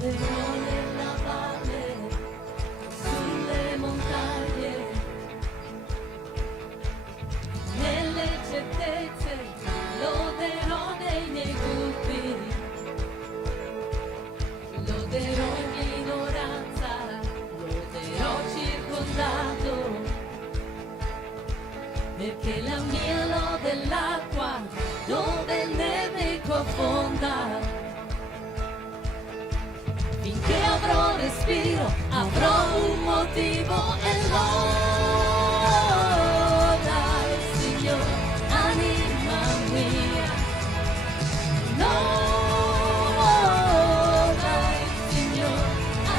loderò nella valle, sulle montagne, nelle certezze, loderò nei miei dubbi, loderò in minoranza, loderò circondato, perché la mia lode è l'acqua dove il nemico affonda. Finché avrò respiro, avrò un motivo e loda il Signore, anima mia. Loda il Signore,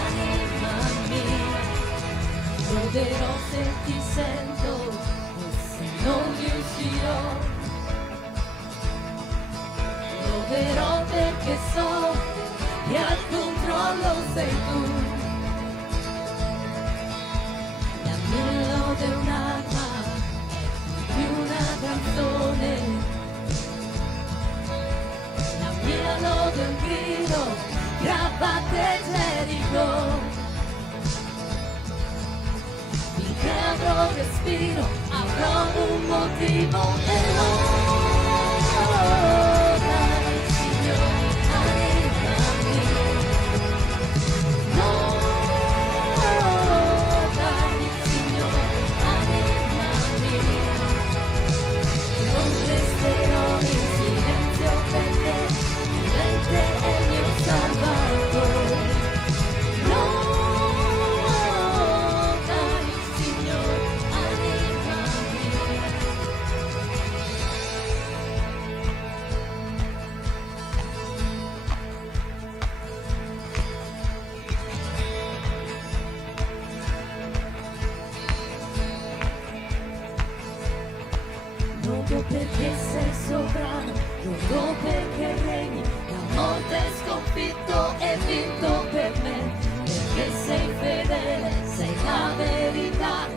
anima mia. Loderò se ti sento e se non riuscirò. Loderò perché so che al controllo sei tu. La mia lode è un'arma, è più una canzone. La mia lode è un grido che abbatte Gerico. Finché avrò respiro, avrò un motivo e loda il Signore, anima mia. Loda il Signore, anima mia. Non resterò in silenzio perché vivente è il mio Salvatore. Loda il Signore, anima mia. Lodo perché sei sovrano, lodo perché regni, la morte è sconfitto e vinto per me, perché sei fedele, sei la verità, e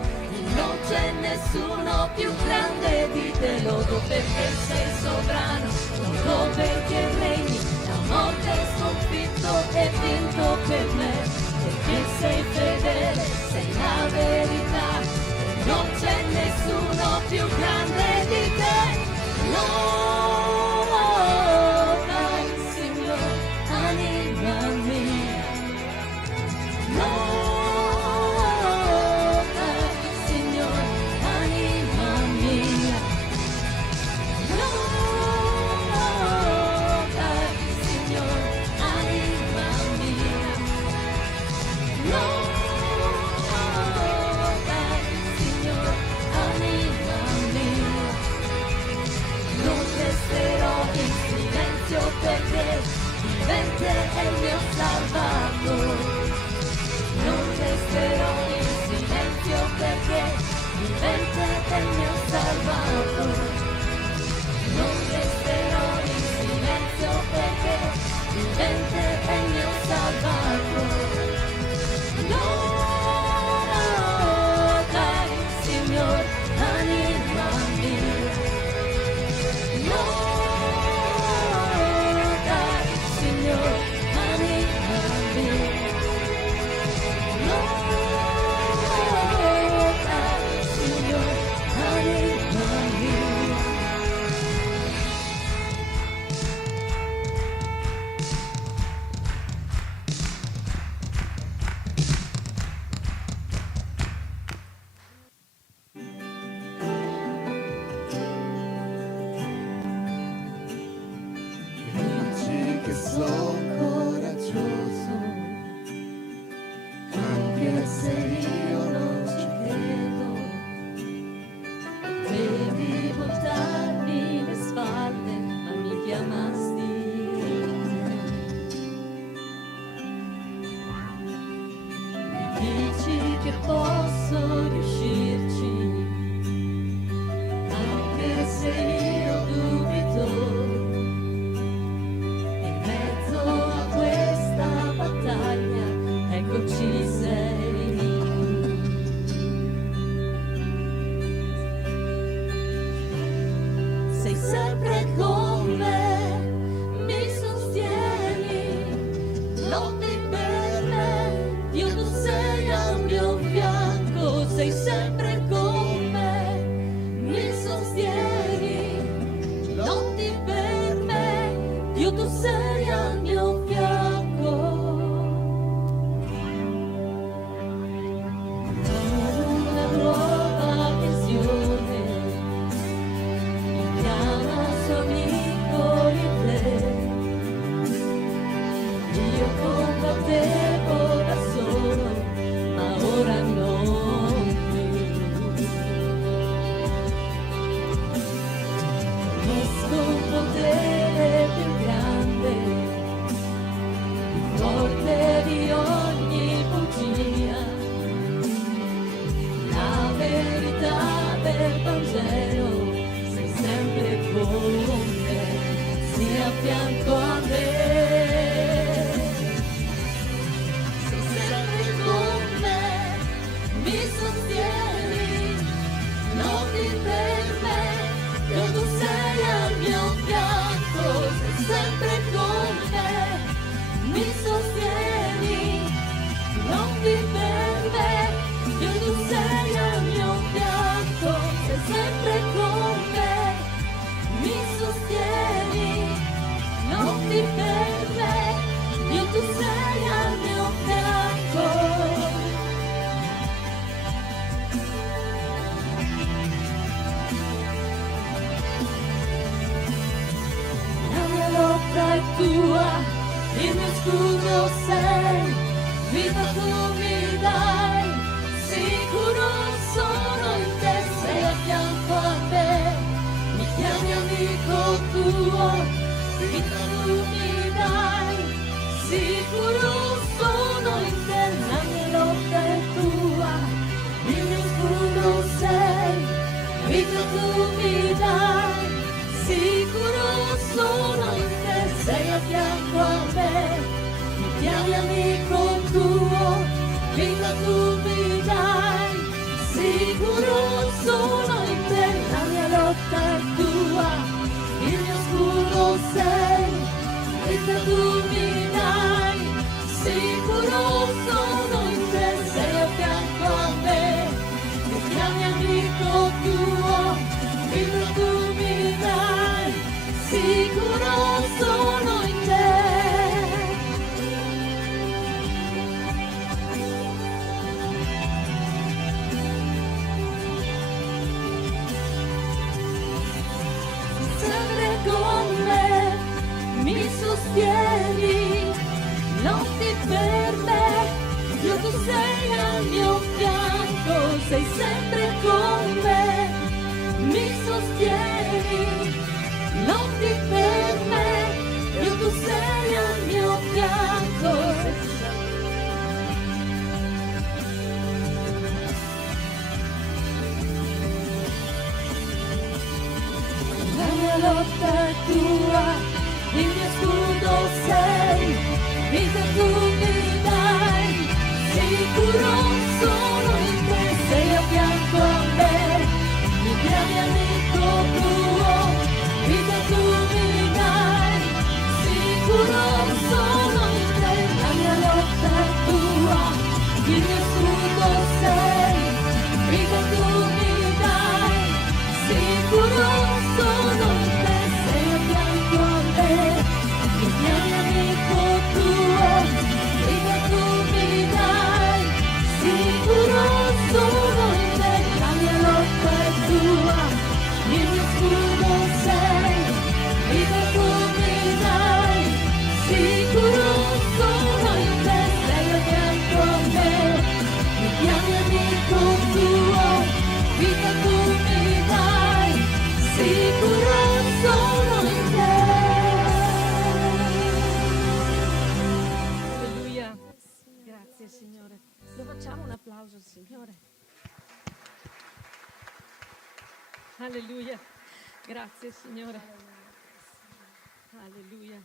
non c'è nessuno più grande di te. Lodo perché sei sovrano, lodo perché regni, la morte è sconfitto e vinto per me, perché sei fedele, sei la verità, non c'è nessuno più grande di te. Loda il Signore, anima mia. Loda il Signore, anima mia. Loda il Signore, anima mia. Loda il Signore, anima mia. Non resterò in silenzio perché vivente è il mio Salvatore. Non resterò in silenzio perché vivente è il mio Salvatore. Non resterò in silenzio perché vivente è il mio Salvatore. Loda il Signore, anima mia. Loda il Signore, anima mia. Loda il Signore, anima mia. Dici che sono coraggioso, anche se io non ci credo. Devi voltarmi le spalle, ma mi chiamasti te. Dici che posso riuscirci, anche se io dubito. In mezzo a questa battaglia, eccoci sei. Sei sempre con me, mi sostieni, lotti per sei sempre con me, mi sostieni, lotti per me, Dio tu sei al mio fianco. Ho una nuova visione, mi chiama suo amico di te. Io combattevo da solo, ma ora non più. Conosco un potere più grande, più forte di ogni bugia. La verità del Vangelo, sei sempre con me, sii a fianco a me. Mi sostieni, lotti per me, Dio tu sei al mio fianco, sei sempre con me. Mi sostieni, lotti per me, Dio tu sei al mio fianco, sei sempre con me. Mi sostieni, lotti per me, Dio tu sei al mio fianco. Lotta è tua, il mio scudo sei, vita tu mi dai, sicuro sono in te, sei a fianco a me, mi chiami amico tuo, vita tu mi dai, sicuro sono in te, la mia lotta è tua, il mio scudo sei, vita tu mi dai, sicuro sono in te, sei a fianco a me, mi chiami amico tuo, vita tu mi dai, sicuro sono in te, la mia lotta è tua, il mio scudo sei, vita tu mi dai, sicuro sono in te, sei a fianco a me, mi chiami amico tuo, vita tu mi dai, sicuro sono in te. Sempre con me, mi sostieni, lotti per me, Dio tu sei al mio fianco, sei sempre con me, mi sostieni, lotti per me, Dio tu sei al mio fianco. La mia lotta è tua, il mio scudo sei, vita tu mi dai, sicuro sono in te, sei a fianco a me, mi chiami amico tuo, vita tu mi dai, sicuro sono in te, la mia lotta è tua, il mio scudo sei, vita tu mi dai, sicuro sono in te, sei a fianco a me, mi chiami amico tuo, vita tu mi dai, sicuro sono in te, la mia lotta è tua, il mio scudo sei, vita tu mi dai, sicuro sono in te, sei a fianco a me, mi chiami amico tuo, vita tu mi dai, sicuro sono in te. Alleluia, grazie Signore, lo facciamo un applauso al Signore. Alleluia, grazie Signore. Alleluia.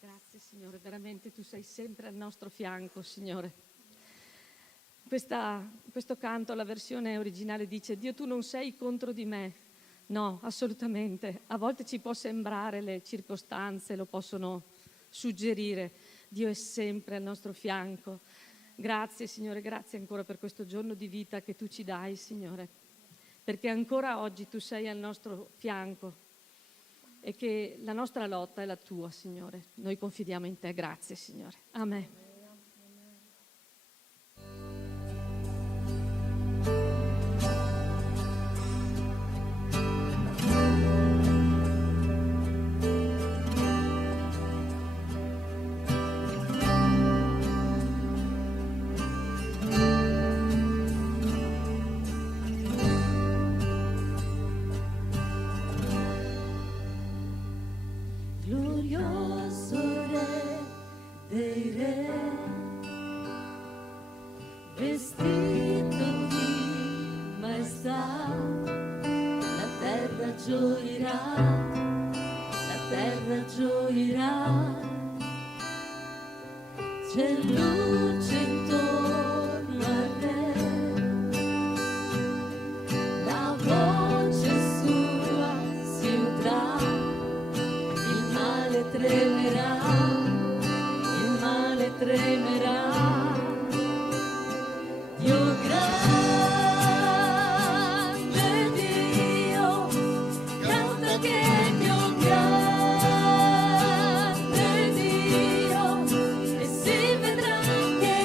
Grazie Signore, veramente tu sei sempre al nostro fianco, Signore. Questo canto, la versione originale dice: Dio, tu non sei contro di me. No, assolutamente. A volte ci può sembrare, le circostanze lo possono suggerire. Dio è sempre al nostro fianco. Grazie Signore, grazie ancora per questo giorno di vita che tu ci dai, Signore, perché ancora oggi tu sei al nostro fianco e che la nostra lotta è la tua, Signore. Noi confidiamo in te. Grazie Signore. Amen. Glorioso Re dei Re, vestito di maestà, la terra gioirà, la terra gioirà, c'è luce intorno al Re, la voce sua si udrà, il male tremerà, il male tremerà. Dio grande Dio, canta che Dio grande Dio, e si vedrà che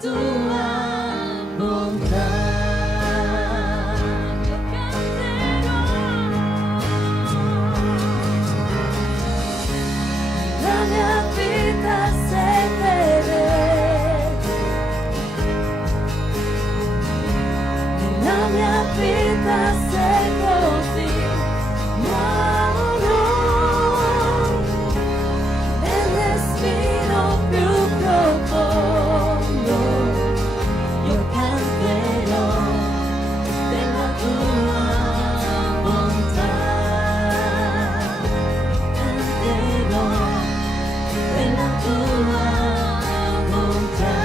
tua bontà. Io canterò, la mia vita sei fedele, la mia vita sei così buono, e il respiro più profondo. Io canterò della tua bontà, canterò della tua bontà,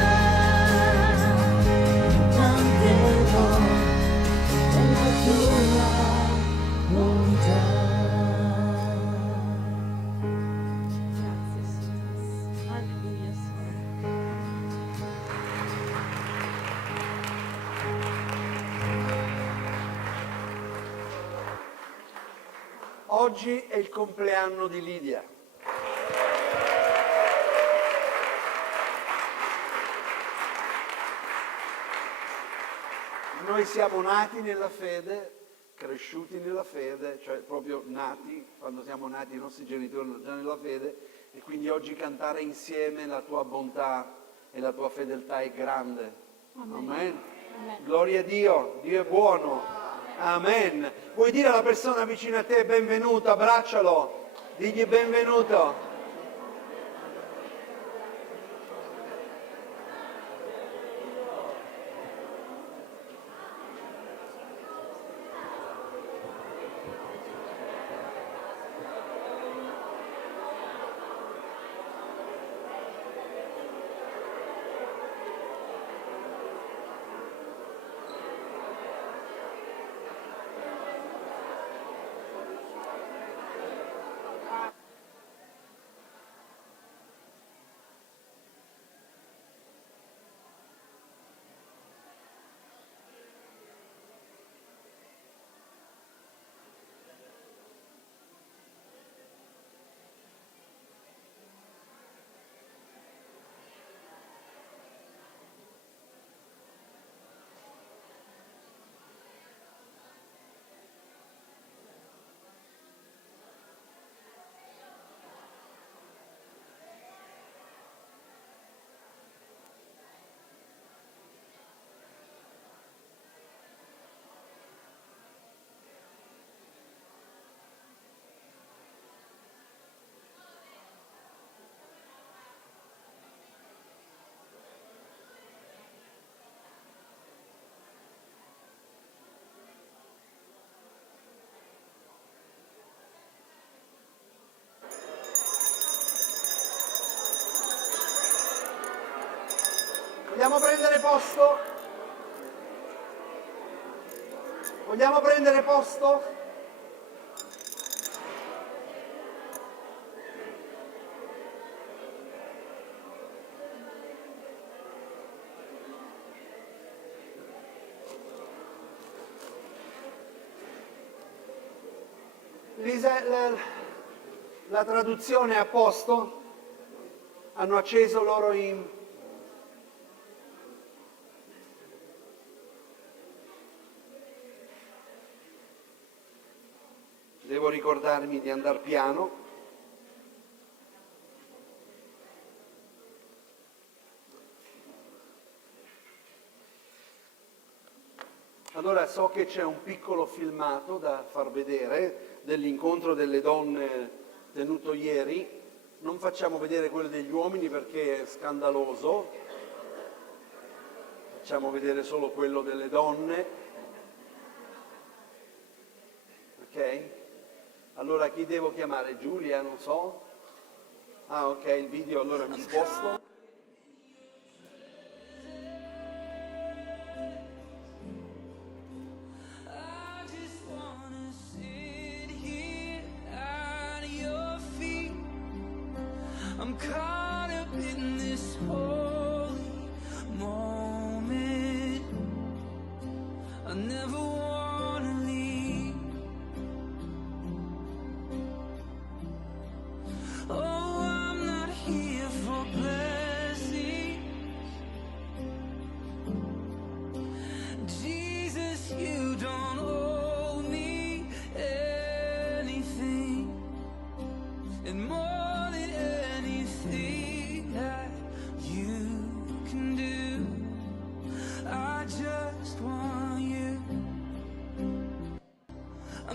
canterò della tua bontà. Grazie, Signore. Alleluia, Signore. Oggi è il compleanno di Lidia. Noi siamo nati nella fede, cresciuti nella fede, cioè proprio nati, quando siamo nati i nostri genitori erano già nella fede, e quindi oggi cantare insieme la tua bontà e la tua fedeltà è grande. Amen. Gloria a Dio, Dio è buono. Amen. Vuoi dire alla persona vicino a te benvenuto, abbraccialo, digli benvenuto. Vogliamo prendere posto? Vogliamo prendere posto? Lisa, la traduzione è a posto? Hanno acceso loro in... Devo ricordarmi di andare piano. Allora so che c'è un piccolo filmato da far vedere dell'incontro delle donne tenuto ieri. Non facciamo vedere quello degli uomini perché è scandaloso. Facciamo vedere solo quello delle donne. Ok? Allora chi devo chiamare? Giulia, non so. Ah, ok, il video allora mi sposto. I just wanna sit here at your feet. I'm caught up in this holy moment. I never wanna leave. Oh, I'm not here for pleasure.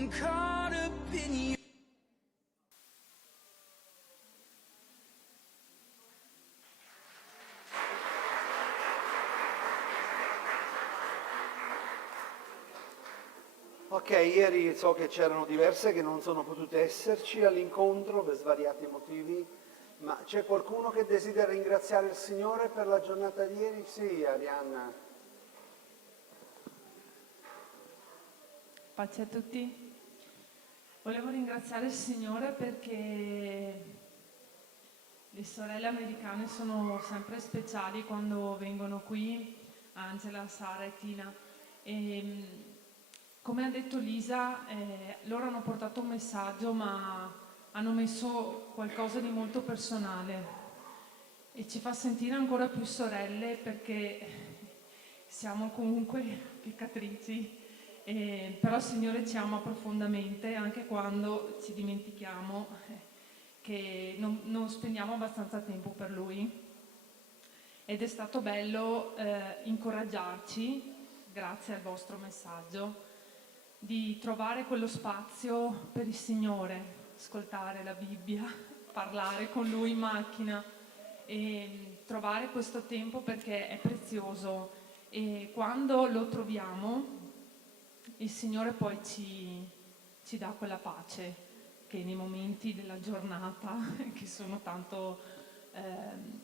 I'm caught up in you. Ok, ieri so che c'erano diverse che non sono potute esserci all'incontro per svariati motivi, ma c'è qualcuno che desidera ringraziare il Signore per la giornata di ieri? Sì, Arianna. Pace a tutti. Volevo ringraziare il Signore perché le sorelle americane sono sempre speciali quando vengono qui, Angela, Sara e Tina. E, come ha detto Lisa, loro hanno portato un messaggio ma hanno messo qualcosa di molto personale e ci fa sentire ancora più sorelle perché siamo comunque peccatrici. Però il Signore ci ama profondamente anche quando ci dimentichiamo che non spendiamo abbastanza tempo per Lui. Ed è stato bello incoraggiarci, grazie al vostro messaggio, di trovare quello spazio per il Signore, ascoltare la Bibbia, parlare con Lui in macchina e trovare questo tempo perché è prezioso e quando lo troviamo il Signore poi ci dà quella pace che nei momenti della giornata che sono tanto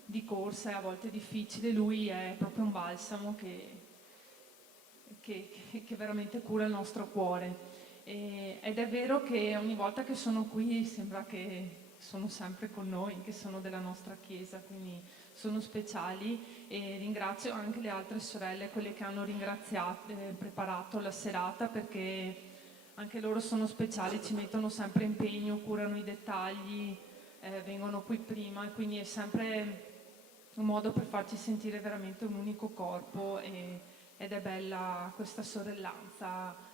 di corsa e a volte difficili, Lui è proprio un balsamo che veramente cura il nostro cuore. Ed è vero che ogni volta che sono qui sembra che sono sempre con noi, che sono della nostra chiesa, quindi sono speciali e ringrazio anche le altre sorelle, quelle che hanno preparato la serata, perché anche loro sono speciali, ci mettono sempre impegno, curano i dettagli, vengono qui prima e quindi è sempre un modo per farci sentire veramente un unico corpo ed è bella questa sorellanza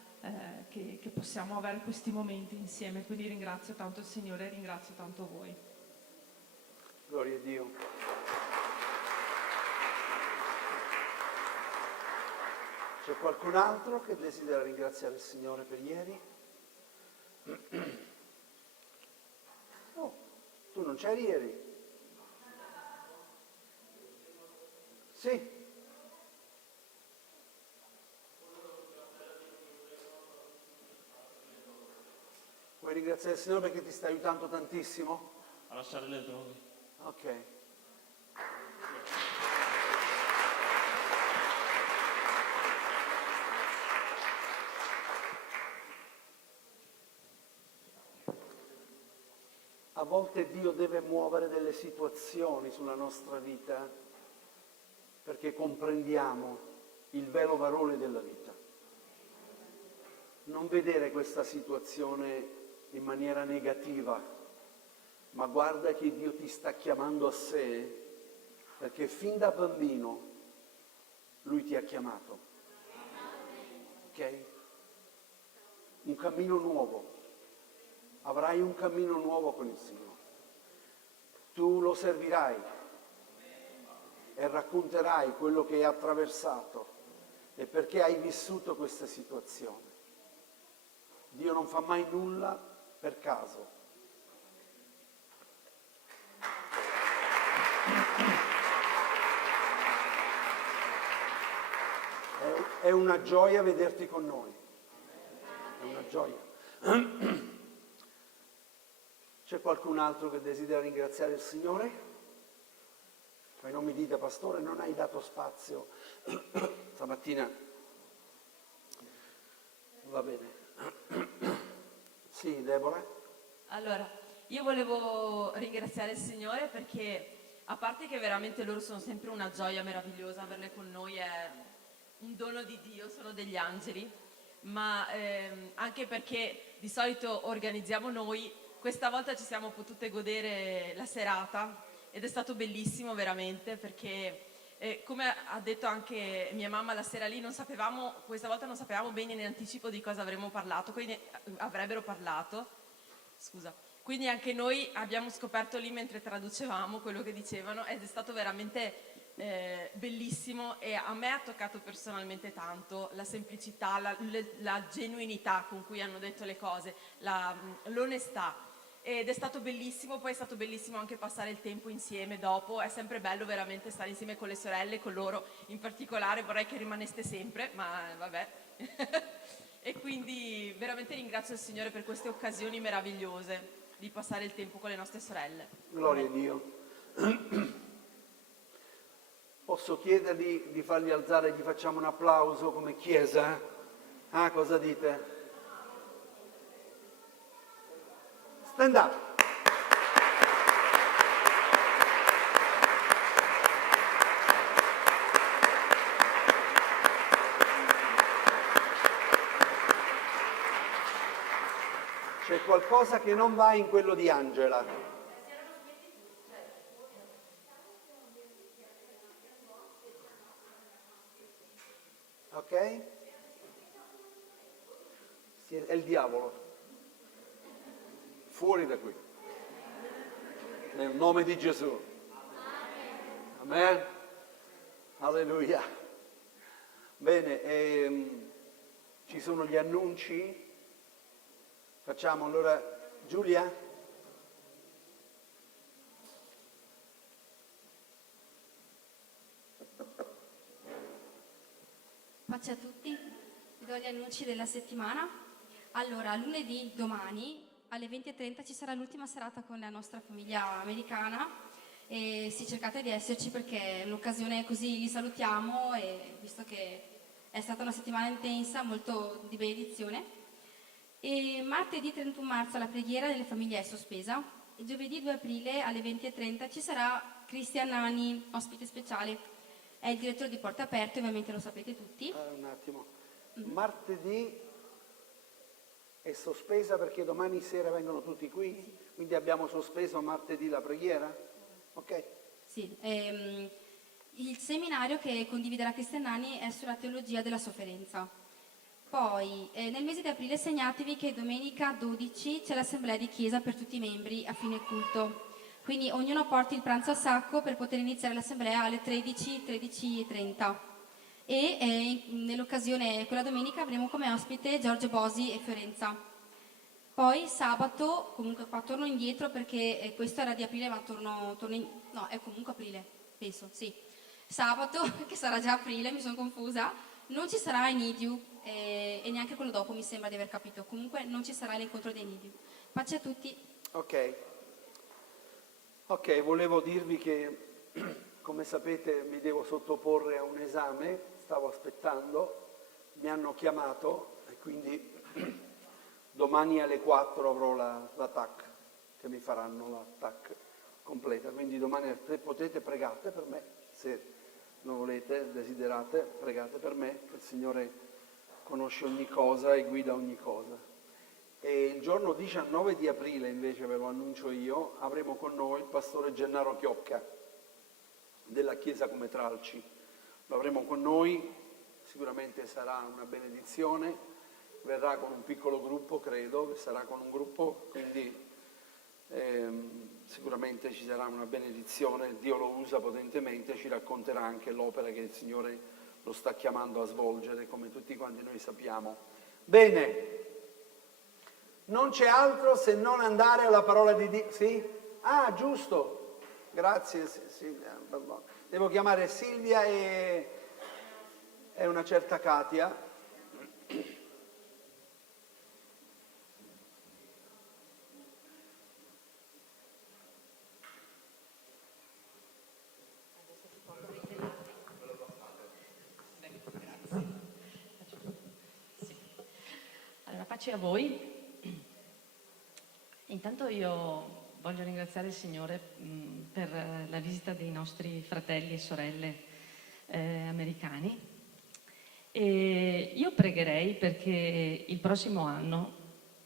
che possiamo avere questi momenti insieme, quindi ringrazio tanto il Signore e ringrazio tanto voi. Gloria a Dio. C'è qualcun altro che desidera ringraziare il Signore per ieri? Oh, tu non c'eri ieri? Sì. Vuoi ringraziare il Signore perché ti sta aiutando tantissimo? A lasciare le droghe. Ok. A volte Dio deve muovere delle situazioni sulla nostra vita perché comprendiamo il vero valore della vita. Non vedere questa situazione in maniera negativa, ma guarda che Dio ti sta chiamando a sé, perché fin da bambino Lui ti ha chiamato. Ok? Un cammino nuovo. Avrai un cammino nuovo con il Signore. Tu lo servirai e racconterai quello che hai attraversato e perché hai vissuto questa situazione. Dio non fa mai nulla per caso. È una gioia vederti con noi. È una gioia. C'è qualcun altro che desidera ringraziare il Signore? Poi non mi dite, pastore, non hai dato spazio stamattina. Va bene. Sì, Deborah? Allora, io volevo ringraziare il Signore perché, a parte che veramente loro sono sempre una gioia meravigliosa, averle con noi è un dono di Dio, sono degli angeli, ma anche perché di solito organizziamo noi, questa volta ci siamo potute godere la serata ed è stato bellissimo veramente perché come ha detto anche mia mamma la sera lì, questa volta non sapevamo bene in anticipo di cosa avremmo parlato, quindi avrebbero parlato, scusa. Quindi anche noi abbiamo scoperto lì mentre traducevamo quello che dicevano ed è stato veramente bellissimo, e a me ha toccato personalmente tanto la semplicità, la genuinità con cui hanno detto le cose, l'onestà, ed è stato bellissimo. Poi è stato bellissimo anche passare il tempo insieme dopo. È sempre bello veramente stare insieme con le sorelle, con loro in particolare. Vorrei che rimaneste sempre, ma vabbè. E quindi veramente ringrazio il Signore per queste occasioni meravigliose di passare il tempo con le nostre sorelle. Gloria a Dio. Posso chiedergli di farli alzare, gli facciamo un applauso come Chiesa? Ah, cosa dite? Stand up. C'è qualcosa che non va in quello di Angela. Ok? È il diavolo. Fuori da qui. Nel nome di Gesù. Amen. Alleluia. Bene, ci sono gli annunci. Facciamo allora, Giulia? Pace a tutti, vi do gli annunci della settimana. Allora, lunedì, domani, alle 20:30 ci sarà l'ultima serata con la nostra famiglia americana e sì, cercate di esserci perché è un'occasione, così li salutiamo, e visto che è stata una settimana intensa, molto di benedizione. E martedì 31 marzo la preghiera delle famiglie è sospesa. E giovedì 2 aprile alle 20:30 ci sarà Cristian Nani, ospite speciale. È il direttore di Porte Aperte, ovviamente lo sapete tutti. Un attimo. Martedì è sospesa perché domani sera vengono tutti qui? Quindi abbiamo sospeso martedì la preghiera? Ok. Sì, il seminario che condividerà Cristian Nani è sulla teologia della sofferenza. Poi nel mese di aprile segnatevi che domenica 12 c'è l'assemblea di chiesa per tutti i membri a fine culto. Quindi ognuno porti il pranzo a sacco per poter iniziare l'assemblea alle 13, 13:30. E nell'occasione, quella domenica, avremo come ospite Giorgio Bosi e Fiorenza. Poi sabato, comunque qua torno indietro perché questo era di aprile, ma no, è comunque aprile, penso, sì. Sabato, che sarà già aprile, mi sono confusa, non ci sarà Inidiu e neanche quello dopo, mi sembra di aver capito. Comunque non ci sarà l'incontro di Inidiu. Pace a tutti. Ok, volevo dirvi che, come sapete, mi devo sottoporre a un esame, stavo aspettando, mi hanno chiamato e quindi domani alle 4 avrò la TAC, che mi faranno la TAC completa, quindi domani potete pregate per me, se non volete, desiderate, pregate per me, che il Signore conosce ogni cosa e guida ogni cosa. E il giorno 19 di aprile, invece, ve lo annuncio io, avremo con noi il pastore Gennaro Chiocca della Chiesa Cometralci. Lo avremo con noi, sicuramente sarà una benedizione, verrà con un piccolo gruppo, credo, che sarà con un gruppo, quindi sicuramente ci sarà una benedizione, Dio lo usa potentemente, ci racconterà anche l'opera che il Signore lo sta chiamando a svolgere, come tutti quanti noi sappiamo. Bene. Non c'è altro se non andare alla parola di Dio. Sì? Ah, giusto. Grazie Silvia. Devo chiamare Silvia e una certa Katia. Allora, pace a voi. Intanto io voglio ringraziare il Signore per la visita dei nostri fratelli e sorelle americani, e io pregherei perché il prossimo anno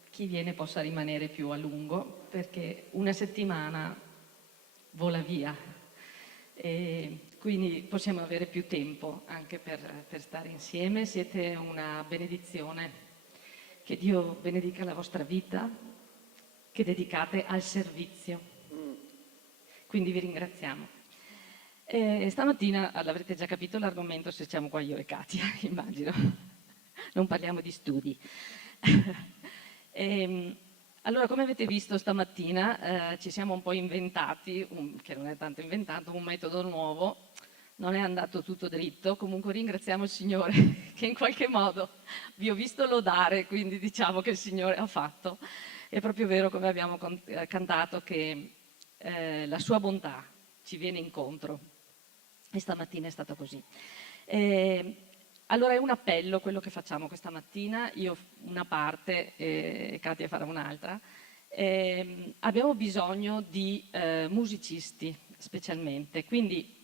chi viene possa rimanere più a lungo, perché una settimana vola via e quindi possiamo avere più tempo anche per stare insieme. Siete una benedizione, che Dio benedica la vostra vita che dedicate al servizio. Quindi vi ringraziamo. Stamattina, l'avrete già capito l'argomento, se siamo qua io e Katia, immagino. Non parliamo di studi. Allora, come avete visto stamattina, ci siamo un po' inventati, che non è tanto inventato, un metodo nuovo. Non è andato tutto dritto, comunque ringraziamo il Signore che in qualche modo vi ho visto lodare, quindi diciamo che il Signore ha fatto. È proprio vero, come abbiamo cantato, che la sua bontà ci viene incontro, e stamattina è stato così. Allora è un appello quello che facciamo questa mattina, io una parte e Katia farà un'altra. Abbiamo bisogno di musicisti specialmente, quindi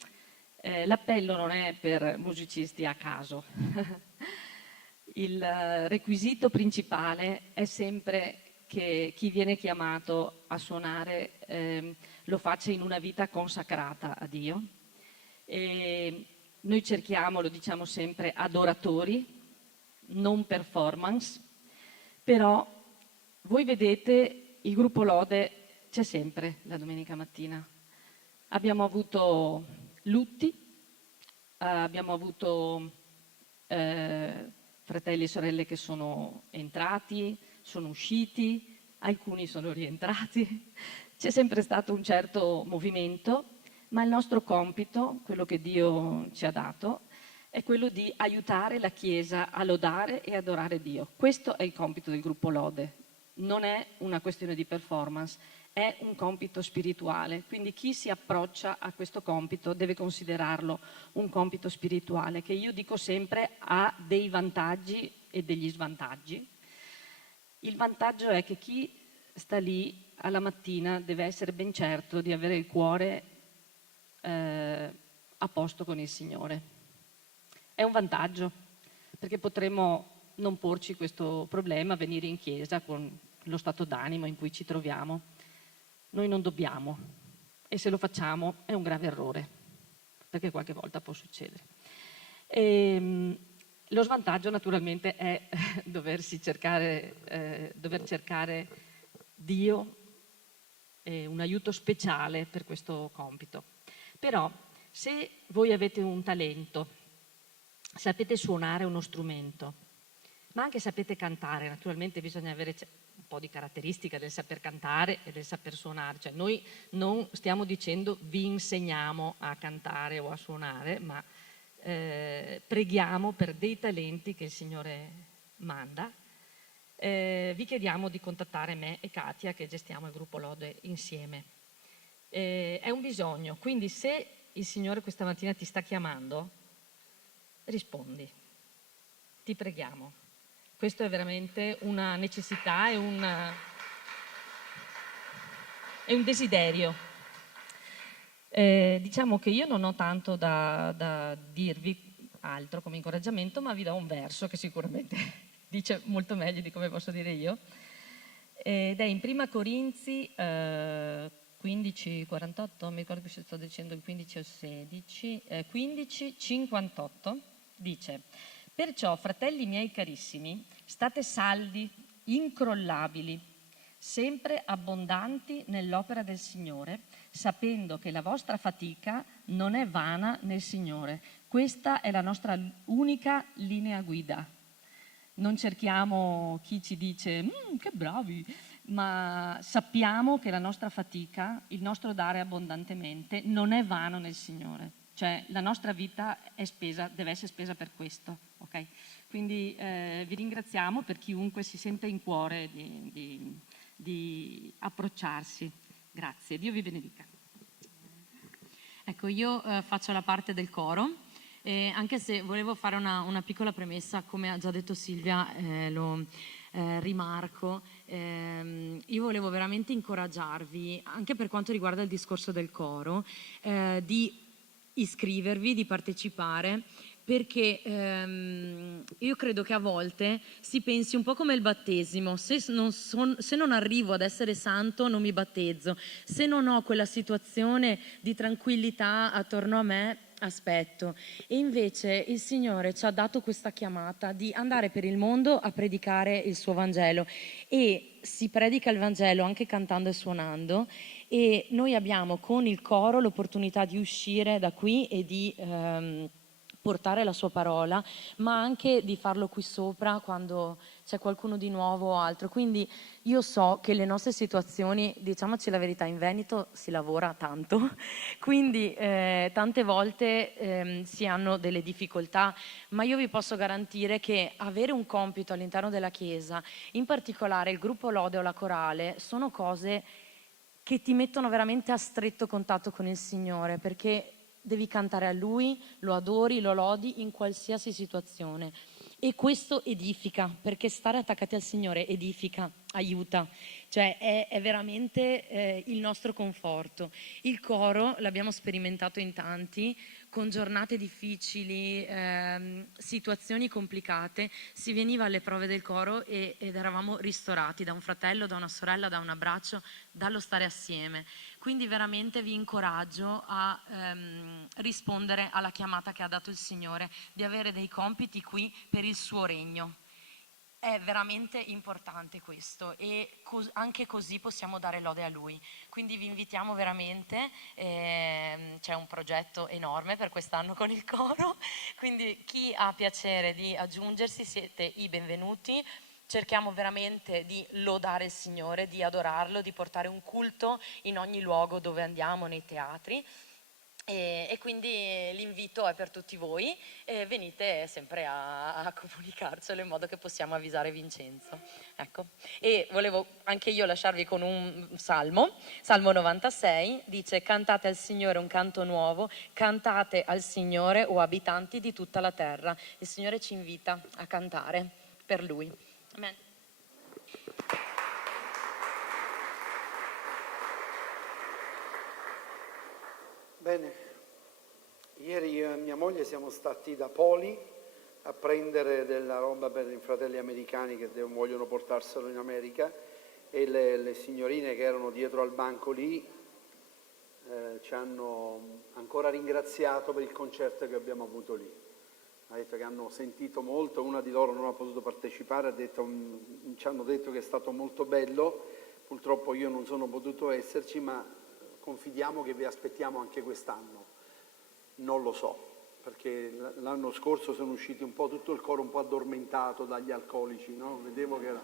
l'appello non è per musicisti a caso. Il requisito principale è sempre che chi viene chiamato a suonare lo faccia in una vita consacrata a Dio. E noi cerchiamo, lo diciamo sempre, adoratori, non performance, però voi vedete il gruppo Lode c'è sempre la domenica mattina. Abbiamo avuto lutti, abbiamo avuto fratelli e sorelle che sono entrati, sono usciti, alcuni sono rientrati. C'è sempre stato un certo movimento, ma il nostro compito, quello che Dio ci ha dato, è quello di aiutare la Chiesa a lodare e adorare Dio. Questo è il compito del gruppo Lode. Non è una questione di performance, è un compito spirituale. Quindi chi si approccia a questo compito deve considerarlo un compito spirituale, che io dico sempre ha dei vantaggi e degli svantaggi. Il vantaggio è che chi sta lì alla mattina deve essere ben certo di avere il cuore a posto con il Signore. È un vantaggio, perché potremo non porci questo problema, venire in chiesa con lo stato d'animo in cui ci troviamo. Noi non dobbiamo, e se lo facciamo è un grave errore, perché qualche volta può succedere. Lo svantaggio naturalmente è dover cercare Dio e un aiuto speciale per questo compito. Però se voi avete un talento, sapete suonare uno strumento, ma anche sapete cantare, naturalmente bisogna avere un po' di caratteristica del saper cantare e del saper suonare. Cioè noi non stiamo dicendo vi insegniamo a cantare o a suonare, ma preghiamo per dei talenti che il Signore manda. Vi chiediamo di contattare me e Katia, che gestiamo il gruppo Lode insieme. È un bisogno, quindi se il Signore questa mattina ti sta chiamando, rispondi, ti preghiamo. Questo è veramente una necessità e un desiderio. Diciamo che io non ho tanto da dirvi altro come incoraggiamento, ma vi do un verso che sicuramente dice molto meglio di come posso dire io, ed è in Prima Corinzi 15:48, mi ricordo più se sto dicendo il 15 o il 16, 15:58, dice: perciò, fratelli miei carissimi, state saldi, incrollabili, sempre abbondanti nell'opera del Signore, sapendo che la vostra fatica non è vana nel Signore. Questa è la nostra unica linea guida. Non cerchiamo chi ci dice che bravi, ma sappiamo che la nostra fatica, il nostro dare abbondantemente, non è vano nel Signore. Cioè la nostra vita è spesa, deve essere spesa per questo, ok? Quindi vi ringraziamo per chiunque si sente in cuore di approcciarsi. Grazie, Dio vi benedica. Ecco, io faccio la parte del coro, anche se volevo fare una piccola premessa, come ha già detto Silvia, lo rimarco. Io volevo veramente incoraggiarvi, anche per quanto riguarda il discorso del coro, di iscrivervi, di partecipare, perché io credo che a volte si pensi un po' come il battesimo: se non arrivo ad essere santo non mi battezzo, se non ho quella situazione di tranquillità attorno a me aspetto. E invece il Signore ci ha dato questa chiamata di andare per il mondo a predicare il suo Vangelo, e si predica il Vangelo anche cantando e suonando, e noi abbiamo con il coro l'opportunità di uscire da qui e di portare la sua parola, ma anche di farlo qui sopra quando c'è qualcuno di nuovo o altro. Quindi io so che le nostre situazioni, diciamoci la verità, in Veneto si lavora tanto, quindi tante volte si hanno delle difficoltà, ma io vi posso garantire che avere un compito all'interno della Chiesa, in particolare il gruppo Lode o la corale, sono cose che ti mettono veramente a stretto contatto con il Signore, perché devi cantare a Lui, lo adori, lo lodi in qualsiasi situazione. E questo edifica, perché stare attaccati al Signore edifica, aiuta, cioè è veramente il nostro conforto. Il coro l'abbiamo sperimentato in tanti, con giornate difficili, situazioni complicate, si veniva alle prove del coro ed eravamo ristorati da un fratello, da una sorella, da un abbraccio, dallo stare assieme. Quindi veramente vi incoraggio a rispondere alla chiamata che ha dato il Signore, di avere dei compiti qui per il suo regno. È veramente importante questo e anche così possiamo dare lode a Lui. Quindi vi invitiamo veramente, c'è un progetto enorme per quest'anno con il coro, quindi chi ha piacere di aggiungersi siete i benvenuti. Cerchiamo veramente di lodare il Signore, di adorarlo, di portare un culto in ogni luogo dove andiamo, nei teatri. E quindi l'invito è per tutti voi, venite sempre a comunicarcelo in modo che possiamo avvisare Vincenzo. Ecco. E volevo anche io lasciarvi con un Salmo 96, dice: cantate al Signore un canto nuovo, cantate al Signore, o abitanti di tutta la terra. Il Signore ci invita a cantare per Lui. Amen. Bene, ieri io e mia moglie siamo stati da Poli a prendere della roba per i fratelli americani che vogliono portarselo in America, e le signorine che erano dietro al banco lì ci hanno ancora ringraziato per il concerto che abbiamo avuto lì. Ha detto che hanno sentito molto, una di loro non ha potuto partecipare, ci hanno detto che è stato molto bello, purtroppo io non sono potuto esserci, ma confidiamo che vi aspettiamo anche quest'anno. Non lo so, perché l'anno scorso sono usciti un po' tutto il coro un po' addormentato dagli alcolici, no? Vedevo che era...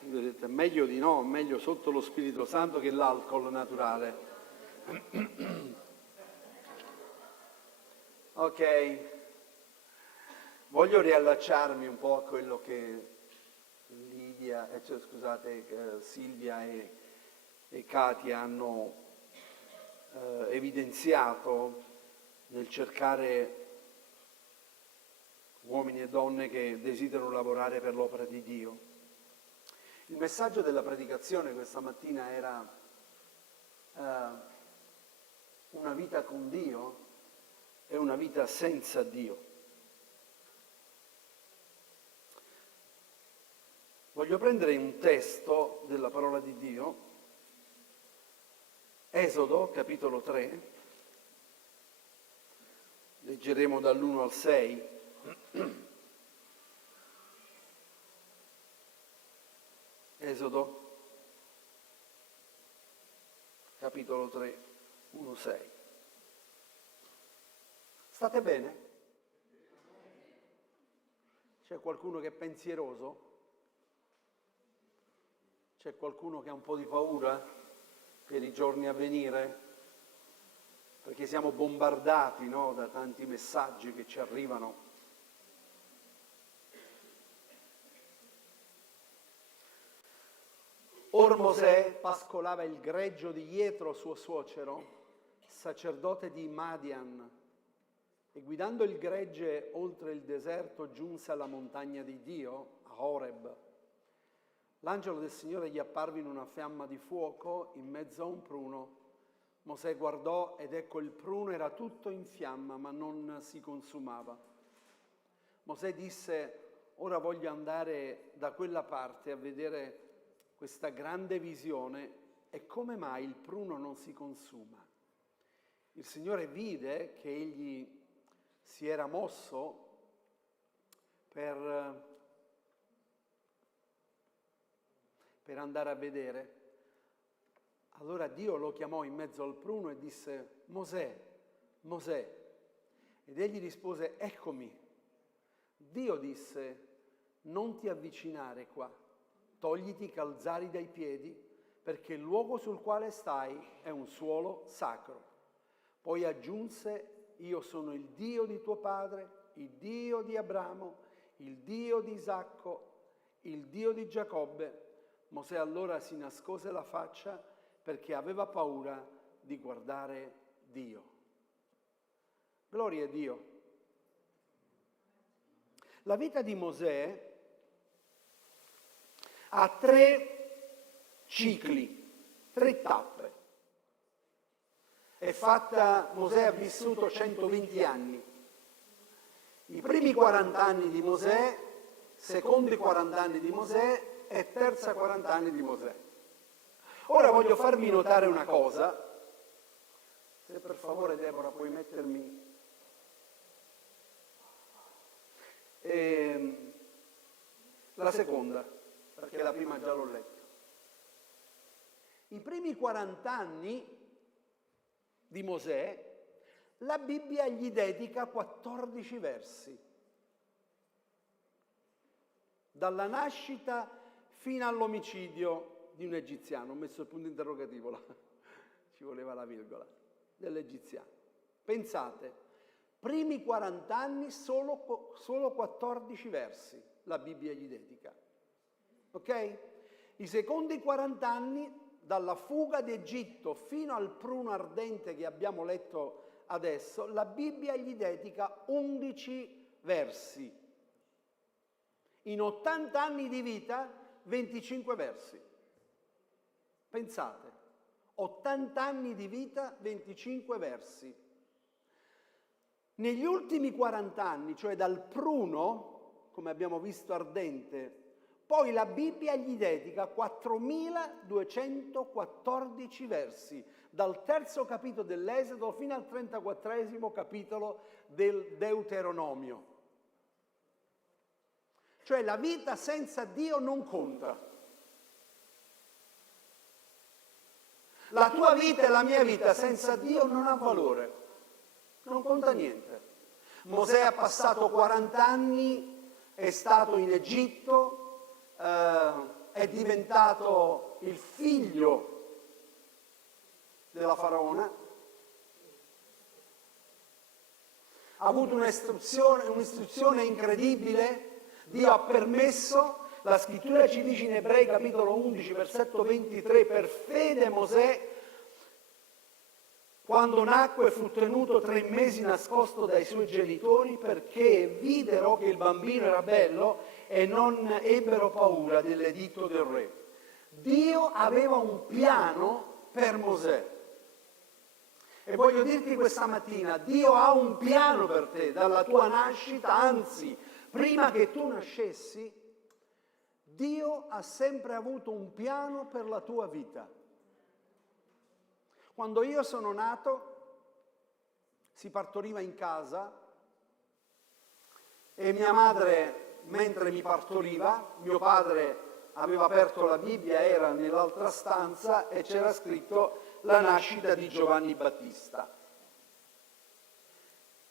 Vedete, meglio di no, meglio sotto lo Spirito Santo che l'alcol naturale. Ok, voglio riallacciarmi un po' a quello che Silvia e Katia hanno evidenziato nel cercare uomini e donne che desiderano lavorare per l'opera di Dio. Il messaggio della predicazione questa mattina era una vita con Dio e una vita senza Dio. Voglio prendere un testo della parola di Dio, Esodo, capitolo 3, leggeremo dall'1 al 6. Esodo, capitolo 3, 1-6. State bene? C'è qualcuno che è pensieroso? C'è qualcuno che ha un po' di paura per i giorni a venire? Perché siamo bombardati, no, da tanti messaggi che ci arrivano. Or Mosè pascolava il greggio di Jetro, suo suocero, sacerdote di Madian, e guidando il gregge oltre il deserto giunse alla montagna di Dio, a Horeb. L'angelo del Signore gli apparve in una fiamma di fuoco in mezzo a un pruno. Mosè guardò ed ecco il pruno era tutto in fiamma, ma non si consumava. Mosè disse: ora voglio andare da quella parte a vedere questa grande visione e come mai il pruno non si consuma. Il Signore vide che egli si era mosso per andare a vedere. Allora Dio lo chiamò in mezzo al pruno e disse: Mosè, Mosè. Ed egli rispose: eccomi. Dio disse: non ti avvicinare qua, togliti i calzari dai piedi, perché il luogo sul quale stai è un suolo sacro. Poi aggiunse: io sono il Dio di tuo padre, il Dio di Abramo, il Dio di Isacco, il Dio di Giacobbe. Mosè allora si nascose la faccia perché aveva paura di guardare Dio. Gloria a Dio. La vita di Mosè ha 3 cicli, 3 tappe. Mosè ha vissuto 120 anni. I primi 40 anni di Mosè, secondi 40 anni di Mosè e terza 40 anni di Mosè. Ora voglio farvi notare una cosa, se per favore Deborah puoi mettermi la seconda, perché la prima già l'ho letto. I primi 40 anni di Mosè, la Bibbia gli dedica 14 versi. Dalla nascita fino all'omicidio di un egiziano. Ho messo il punto interrogativo là, ci voleva la virgola, dell'egiziano. Pensate, primi 40 anni solo 14 versi la Bibbia gli dedica. Ok? I secondi 40 anni, dalla fuga d'Egitto fino al pruno ardente che abbiamo letto adesso, la Bibbia gli dedica 11 versi. In 80 anni di vita, 25 versi. Pensate, 80 anni di vita, 25 versi. Negli ultimi 40 anni, cioè dal pruno, come abbiamo visto ardente, poi la Bibbia gli dedica 4.214 versi, dal terzo capitolo dell'Esodo fino al 34esimo capitolo del Deuteronomio. Cioè la vita senza Dio non conta. La tua vita e la mia vita senza Dio non ha valore, non conta niente. Mosè ha passato 40 anni, è stato in Egitto, è diventato il figlio della faraona, ha avuto un'istruzione incredibile. Dio ha permesso, la scrittura ci dice in Ebrei capitolo 11 versetto 23, per fede Mosè, quando nacque fu tenuto 3 mesi nascosto dai suoi genitori, perché videro che il bambino era bello e non ebbero paura dell'editto del re. Dio aveva un piano per Mosè. E voglio dirti questa mattina, Dio ha un piano per te dalla tua nascita, anzi, prima che tu nascessi, Dio ha sempre avuto un piano per la tua vita. Quando io sono nato, si partoriva in casa e mia madre, mentre mi partoriva, mio padre aveva aperto la Bibbia, era nell'altra stanza e c'era scritto la nascita di Giovanni Battista.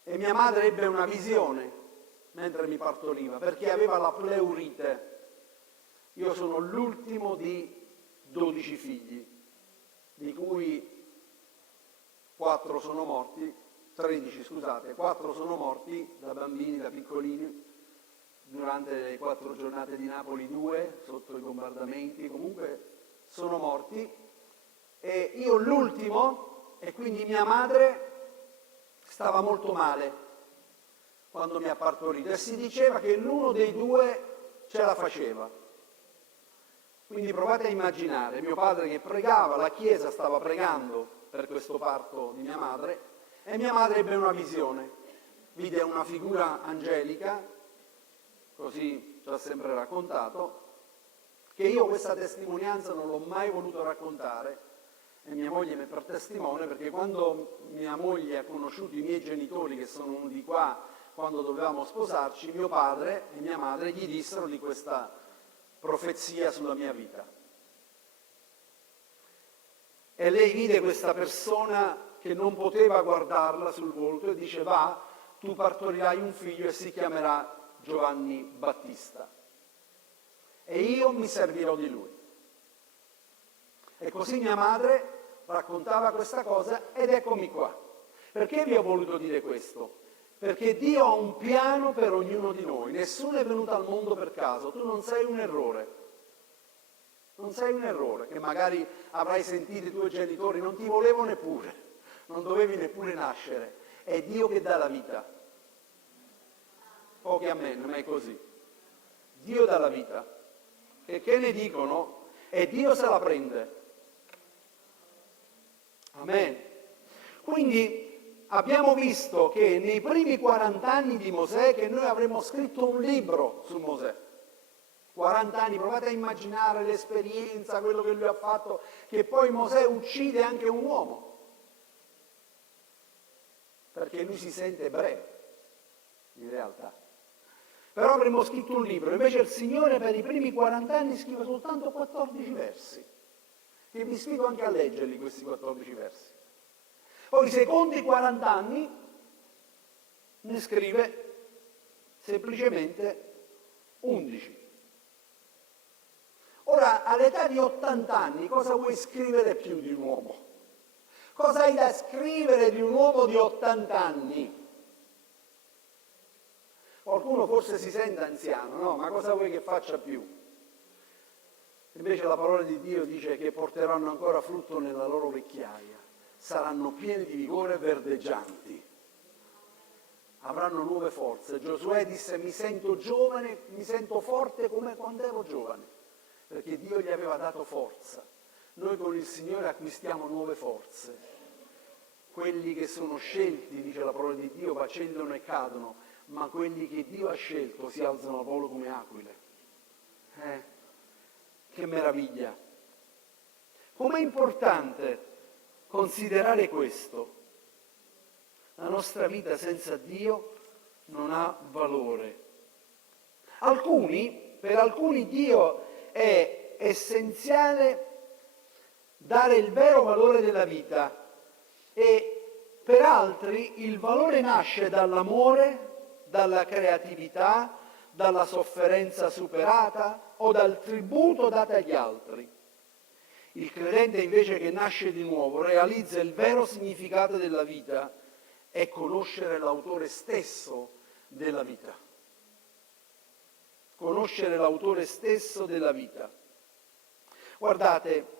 E mia madre ebbe una visione mentre mi partoriva, perché aveva la pleurite. Io sono l'ultimo di 12 figli, di cui 4 sono morti, 13 scusate, 4 sono morti da bambini, da piccolini, durante le 4 giornate di Napoli, 2 sotto i bombardamenti, comunque sono morti. E io l'ultimo, e quindi mia madre stava molto male quando mi ha partorito e si diceva che l'uno dei 2 ce la faceva. Quindi provate a immaginare mio padre che pregava, la chiesa stava pregando per questo parto di mia madre e mia madre ebbe una visione, vide una figura angelica, così ci ha sempre raccontato, che io questa testimonianza non l'ho mai voluto raccontare e mia moglie mi è per testimone, perché quando mia moglie ha conosciuto i miei genitori che sono venuti qua quando dovevamo sposarci, mio padre e mia madre gli dissero di questa profezia sulla mia vita. e lei vide questa persona che non poteva guardarla sul volto e dice: va, tu partorirai un figlio e si chiamerà Giovanni Battista e io mi servirò di lui. E così mia madre raccontava questa cosa ed eccomi qua. Perché vi ho voluto dire questo? Perché Dio ha un piano per ognuno di noi, nessuno è venuto al mondo per caso, tu non sei un errore. Non sei un errore, che magari avrai sentito i tuoi genitori, non ti volevo neppure, non dovevi neppure nascere. È Dio che dà la vita. Pochi amen, ma è così. Dio dà la vita. Che ne dicono? E Dio se la prende. Amen. Quindi abbiamo visto che nei primi 40 anni di Mosè, che noi avremmo scritto un libro su Mosè. 40 anni, provate a immaginare l'esperienza, quello che lui ha fatto, che poi Mosè uccide anche un uomo, perché lui si sente ebreo, in realtà. Però avremmo scritto un libro, invece il Signore per i primi 40 anni scrive soltanto 14 versi, che vi sfido anche a leggerli questi 14 versi. Poi i secondi 40 anni ne scrive semplicemente 11. Ora, all'età di 80 anni, cosa vuoi scrivere più di un uomo? Cosa hai da scrivere di un uomo di 80 anni? Qualcuno forse si sente anziano, no? Ma cosa vuoi che faccia più? Invece la parola di Dio dice che porteranno ancora frutto nella loro vecchiaia, saranno pieni di vigore e verdeggianti, avranno nuove forze. Giosuè disse: mi sento giovane, mi sento forte come quando ero giovane. Perché Dio gli aveva dato forza. Noi con il Signore acquistiamo nuove forze. Quelli che sono scelti, dice la parola di Dio, vacillano e cadono, ma quelli che Dio ha scelto si alzano al volo come aquile. Che meraviglia! Com'è importante considerare questo? La nostra vita senza Dio non ha valore. Per alcuni Dio è essenziale dare il vero valore della vita e per altri il valore nasce dall'amore, dalla creatività, dalla sofferenza superata o dal tributo dato agli altri. Il credente invece che nasce di nuovo realizza il vero significato della vita e conoscere l'autore stesso della vita. Conoscere l'autore stesso della vita. Guardate,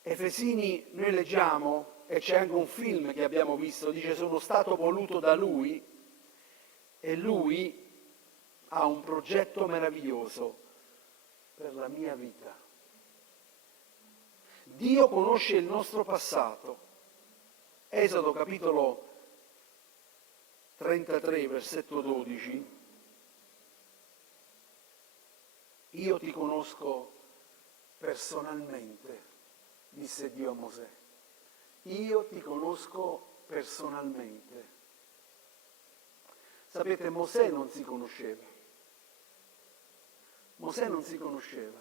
Efesini noi leggiamo, e c'è anche un film che abbiamo visto, dice: sono stato voluto da Lui e Lui ha un progetto meraviglioso per la mia vita. Dio conosce il nostro passato. Esodo capitolo 33, versetto 12. Io ti conosco personalmente, disse Dio a Mosè. Io ti conosco personalmente. Sapete, Mosè non si conosceva. Mosè non si conosceva.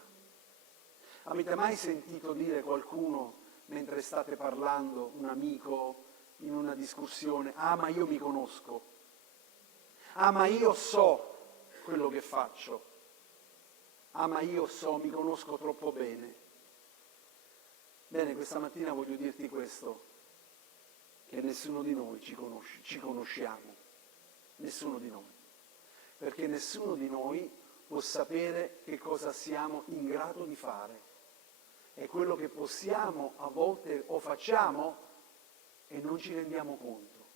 Avete mai sentito dire qualcuno, mentre state parlando, un amico, in una discussione: ah, ma io mi conosco, ah, ma io so quello che faccio, ah, ma io so, mi conosco troppo bene. Bene, questa mattina voglio dirti questo, che nessuno di noi ci conosciamo, nessuno di noi, perché nessuno di noi può sapere che cosa siamo in grado di fare e quello che possiamo a volte o facciamo e non ci rendiamo conto.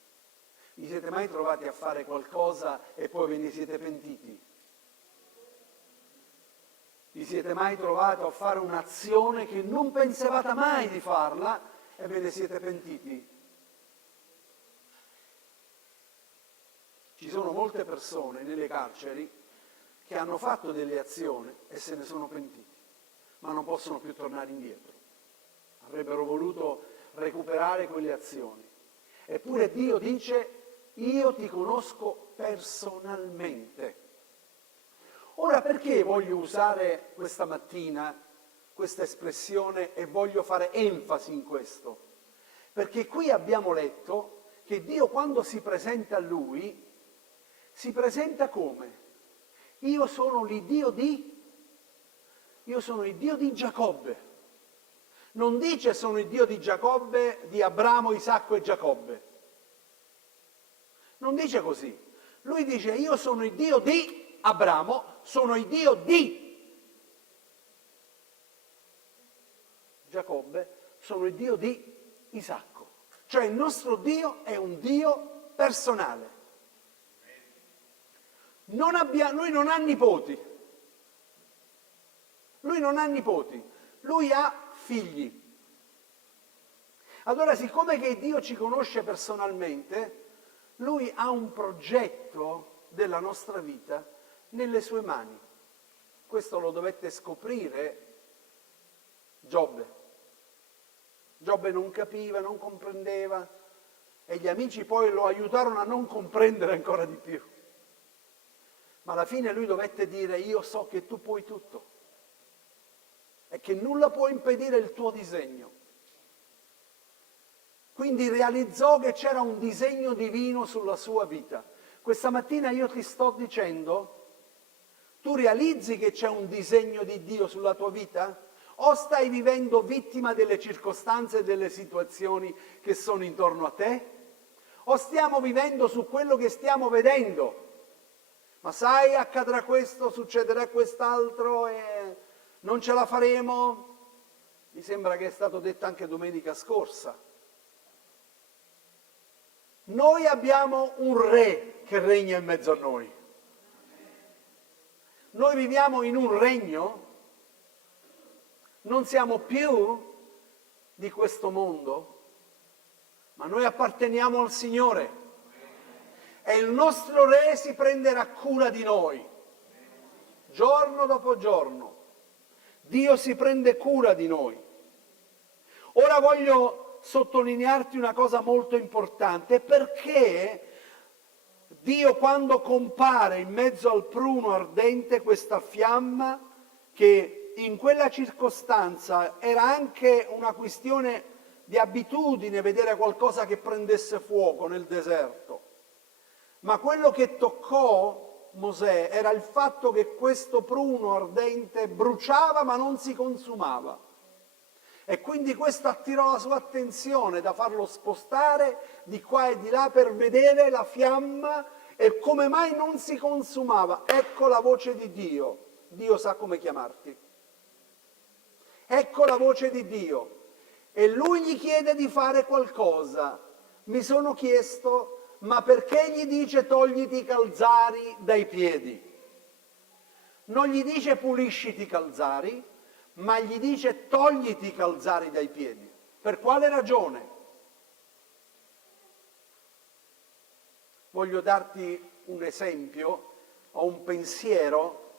Vi siete mai trovati a fare qualcosa e poi ve ne siete pentiti? Vi siete mai trovati a fare un'azione che non pensavate mai di farla e ve ne siete pentiti? Ci sono molte persone nelle carceri che hanno fatto delle azioni e se ne sono pentiti, ma non possono più tornare indietro. Avrebbero voluto recuperare quelle azioni. Eppure Dio dice: io ti conosco personalmente. Ora, perché voglio usare questa mattina questa espressione e voglio fare enfasi in questo, perché qui abbiamo letto che Dio quando si presenta a Lui, si presenta come? Io sono il Dio di Giacobbe. Non dice sono il Dio di Giacobbe, di Abramo, Isacco e Giacobbe. Non dice così. Lui dice io sono il Dio di Abramo, sono il Dio di Giacobbe, sono il Dio di Isacco. Cioè il nostro Dio è un Dio personale. Lui non ha nipoti. Lui non ha nipoti. Lui ha figli. Allora, siccome che Dio ci conosce personalmente, Lui ha un progetto della nostra vita nelle sue mani. Questo lo dovette scoprire Giobbe. Giobbe non capiva, non comprendeva e gli amici poi lo aiutarono a non comprendere ancora di più. Ma alla fine lui dovette dire io so che tu puoi tutto e che nulla può impedire il tuo disegno. Quindi realizzò che c'era un disegno divino sulla sua vita. Questa mattina io ti sto dicendo, tu realizzi che c'è un disegno di Dio sulla tua vita? O stai vivendo vittima delle circostanze e delle situazioni che sono intorno a te? O stiamo vivendo su quello che stiamo vedendo? Ma sai, accadrà questo, succederà quest'altro e non ce la faremo? Mi sembra che è stato detto anche domenica scorsa. Noi abbiamo un re che regna in mezzo a noi. Noi viviamo in un regno, non siamo più di questo mondo, ma noi apparteniamo al Signore. E il nostro re si prenderà cura di noi, giorno dopo giorno. Dio si prende cura di noi. Ora voglio sottolinearti una cosa molto importante, perché Dio quando compare in mezzo al pruno ardente questa fiamma, che in quella circostanza era anche una questione di abitudine vedere qualcosa che prendesse fuoco nel deserto, ma quello che toccò Mosè era il fatto che questo pruno ardente bruciava ma non si consumava. E quindi questo attirò la sua attenzione da farlo spostare di qua e di là per vedere la fiamma e come mai non si consumava. Ecco la voce di Dio. Dio sa come chiamarti. Ecco la voce di Dio. E lui gli chiede di fare qualcosa. Mi sono chiesto, ma perché gli dice togliti i calzari dai piedi? Non gli dice pulisciti i calzari, ma gli dice togliti i calzari dai piedi. Per quale ragione? Voglio darti un esempio o un pensiero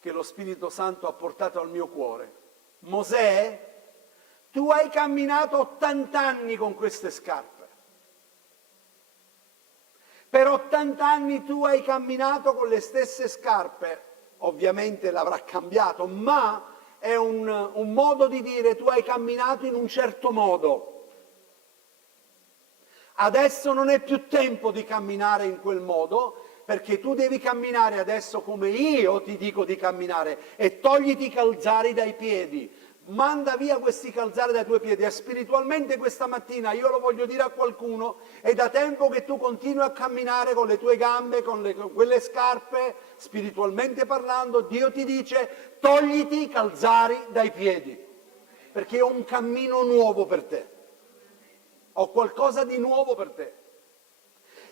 che lo Spirito Santo ha portato al mio cuore. Mosè, tu hai camminato 80 anni con queste scarpe. Per 80 anni tu hai camminato con le stesse scarpe. Ovviamente l'avrà cambiato, ma è un modo di dire tu hai camminato in un certo modo. Adesso non è più tempo di camminare in quel modo, perché tu devi camminare adesso come io ti dico di camminare e togliti i calzari dai piedi. Manda via questi calzari dai tuoi piedi. E spiritualmente questa mattina io lo voglio dire a qualcuno, è da tempo che tu continui a camminare con le tue gambe, con quelle scarpe, spiritualmente parlando, Dio ti dice togliti i calzari dai piedi, perché ho un cammino nuovo per te, ho qualcosa di nuovo per te.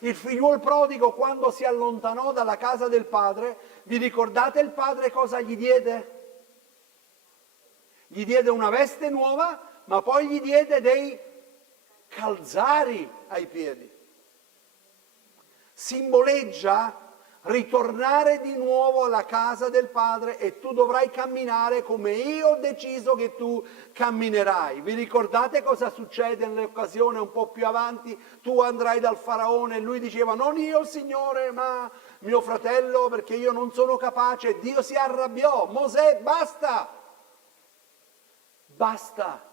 Il figliuolo prodigo quando si allontanò dalla casa del padre, vi ricordate il padre cosa gli diede? Gli diede una veste nuova, ma poi gli diede dei calzari ai piedi. Simboleggia ritornare di nuovo alla casa del Padre e tu dovrai camminare come io ho deciso che tu camminerai. Vi ricordate cosa succede nell'occasione un po' più avanti? Tu andrai dal faraone e lui diceva non io Signore ma mio fratello perché io non sono capace. Dio si arrabbiò. Mosè basta! basta.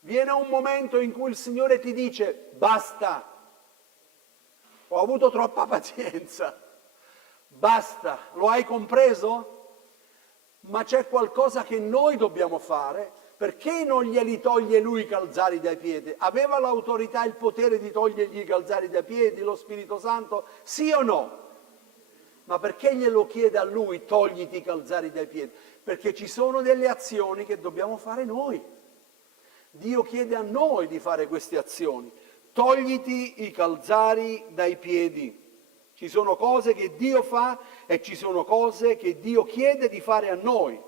Viene un momento in cui il Signore ti dice basta, ho avuto troppa pazienza, basta, lo hai compreso? Ma c'è qualcosa che noi dobbiamo fare, perché non glieli toglie lui i calzari dai piedi? Aveva l'autorità e il potere di togliergli i calzari dai piedi, lo Spirito Santo? Sì o no? Ma perché glielo chiede a lui, togliti i calzari dai piedi? Perché ci sono delle azioni che dobbiamo fare noi. Dio chiede a noi di fare queste azioni. Togliti i calzari dai piedi. Ci sono cose che Dio fa e ci sono cose che Dio chiede di fare a noi.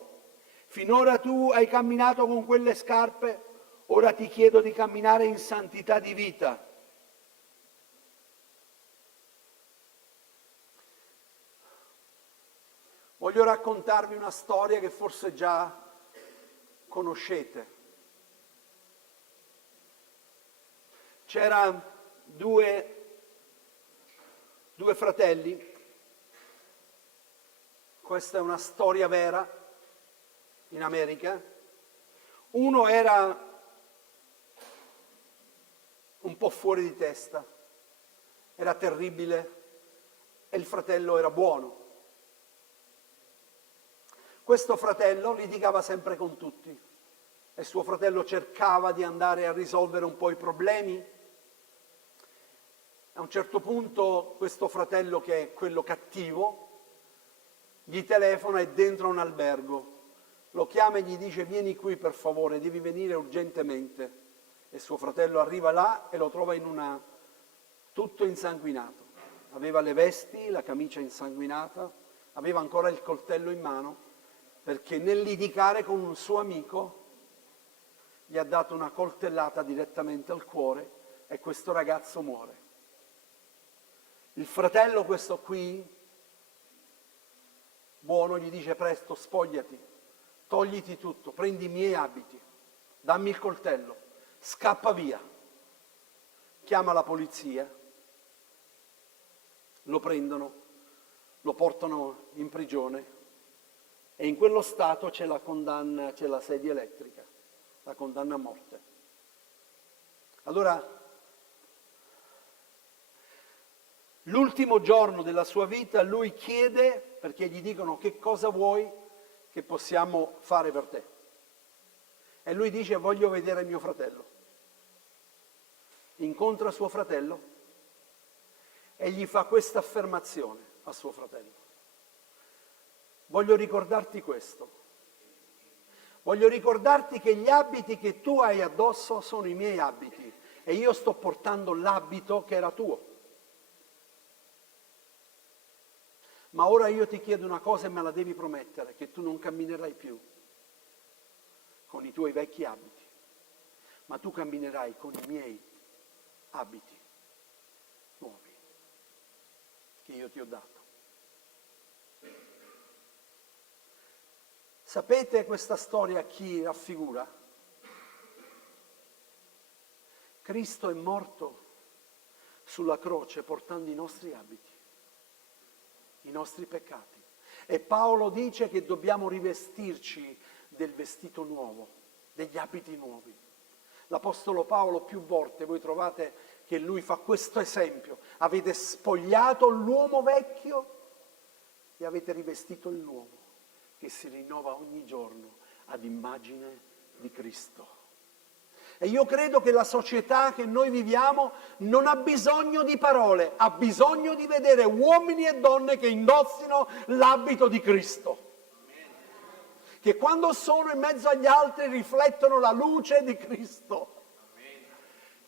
Finora tu hai camminato con quelle scarpe, ora ti chiedo di camminare in santità di vita. Voglio raccontarvi una storia che forse già conoscete. C'erano due fratelli, questa è una storia vera in America. Uno era un po' fuori di testa, era terribile, e il fratello era buono. Questo fratello litigava sempre con tutti e suo fratello cercava di andare a risolvere un po' i problemi. A un certo punto questo fratello, che è quello cattivo, gli telefona, è dentro un albergo, lo chiama e gli dice vieni qui per favore, devi venire urgentemente. E suo fratello arriva là e lo trova tutto insanguinato. Aveva le vesti, la camicia insanguinata, aveva ancora il coltello in mano, perché nel litigare con un suo amico gli ha dato una coltellata direttamente al cuore e questo ragazzo muore. Il fratello, questo qui, buono, gli dice presto, spogliati, togliti tutto, prendi i miei abiti, dammi il coltello, scappa via. Chiama la polizia, lo prendono, lo portano in prigione e in quello stato c'è la condanna, c'è la sedia elettrica, la condanna a morte. Allora, l'ultimo giorno della sua vita lui chiede, perché gli dicono che cosa vuoi che possiamo fare per te. E lui dice voglio vedere mio fratello. Incontra suo fratello e gli fa questa affermazione a suo fratello. Voglio ricordarti questo. Voglio ricordarti che gli abiti che tu hai addosso sono i miei abiti e io sto portando l'abito che era tuo. Ma ora io ti chiedo una cosa e me la devi promettere, che tu non camminerai più con i tuoi vecchi abiti, ma tu camminerai con i miei abiti nuovi che io ti ho dato. Sapete questa storia a chi raffigura? Cristo è morto sulla croce portando i nostri abiti, i nostri peccati. E Paolo dice che dobbiamo rivestirci del vestito nuovo, degli abiti nuovi. L'Apostolo Paolo più volte, voi trovate che lui fa questo esempio. Avete spogliato l'uomo vecchio e avete rivestito il nuovo, che si rinnova ogni giorno ad immagine di Cristo. E io credo che la società che noi viviamo non ha bisogno di parole, ha bisogno di vedere uomini e donne che indossino l'abito di Cristo. Che quando sono in mezzo agli altri riflettono la luce di Cristo.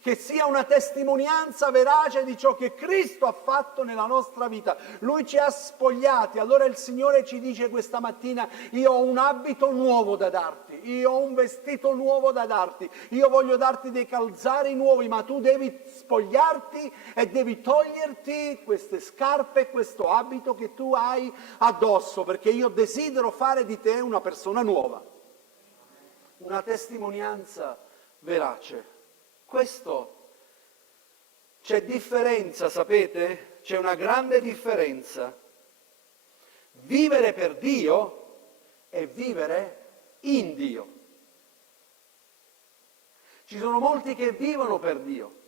Che sia una testimonianza verace di ciò che Cristo ha fatto nella nostra vita. Lui ci ha spogliati, allora il Signore ci dice questa mattina: io ho un abito nuovo da darti, io ho un vestito nuovo da darti, io voglio darti dei calzari nuovi, ma tu devi spogliarti e devi toglierti queste scarpe, questo abito che tu hai addosso, perché io desidero fare di te una persona nuova. Una testimonianza verace. Questo, c'è differenza, sapete? C'è una grande differenza. Vivere per Dio e vivere in Dio. Ci sono molti che vivono per Dio.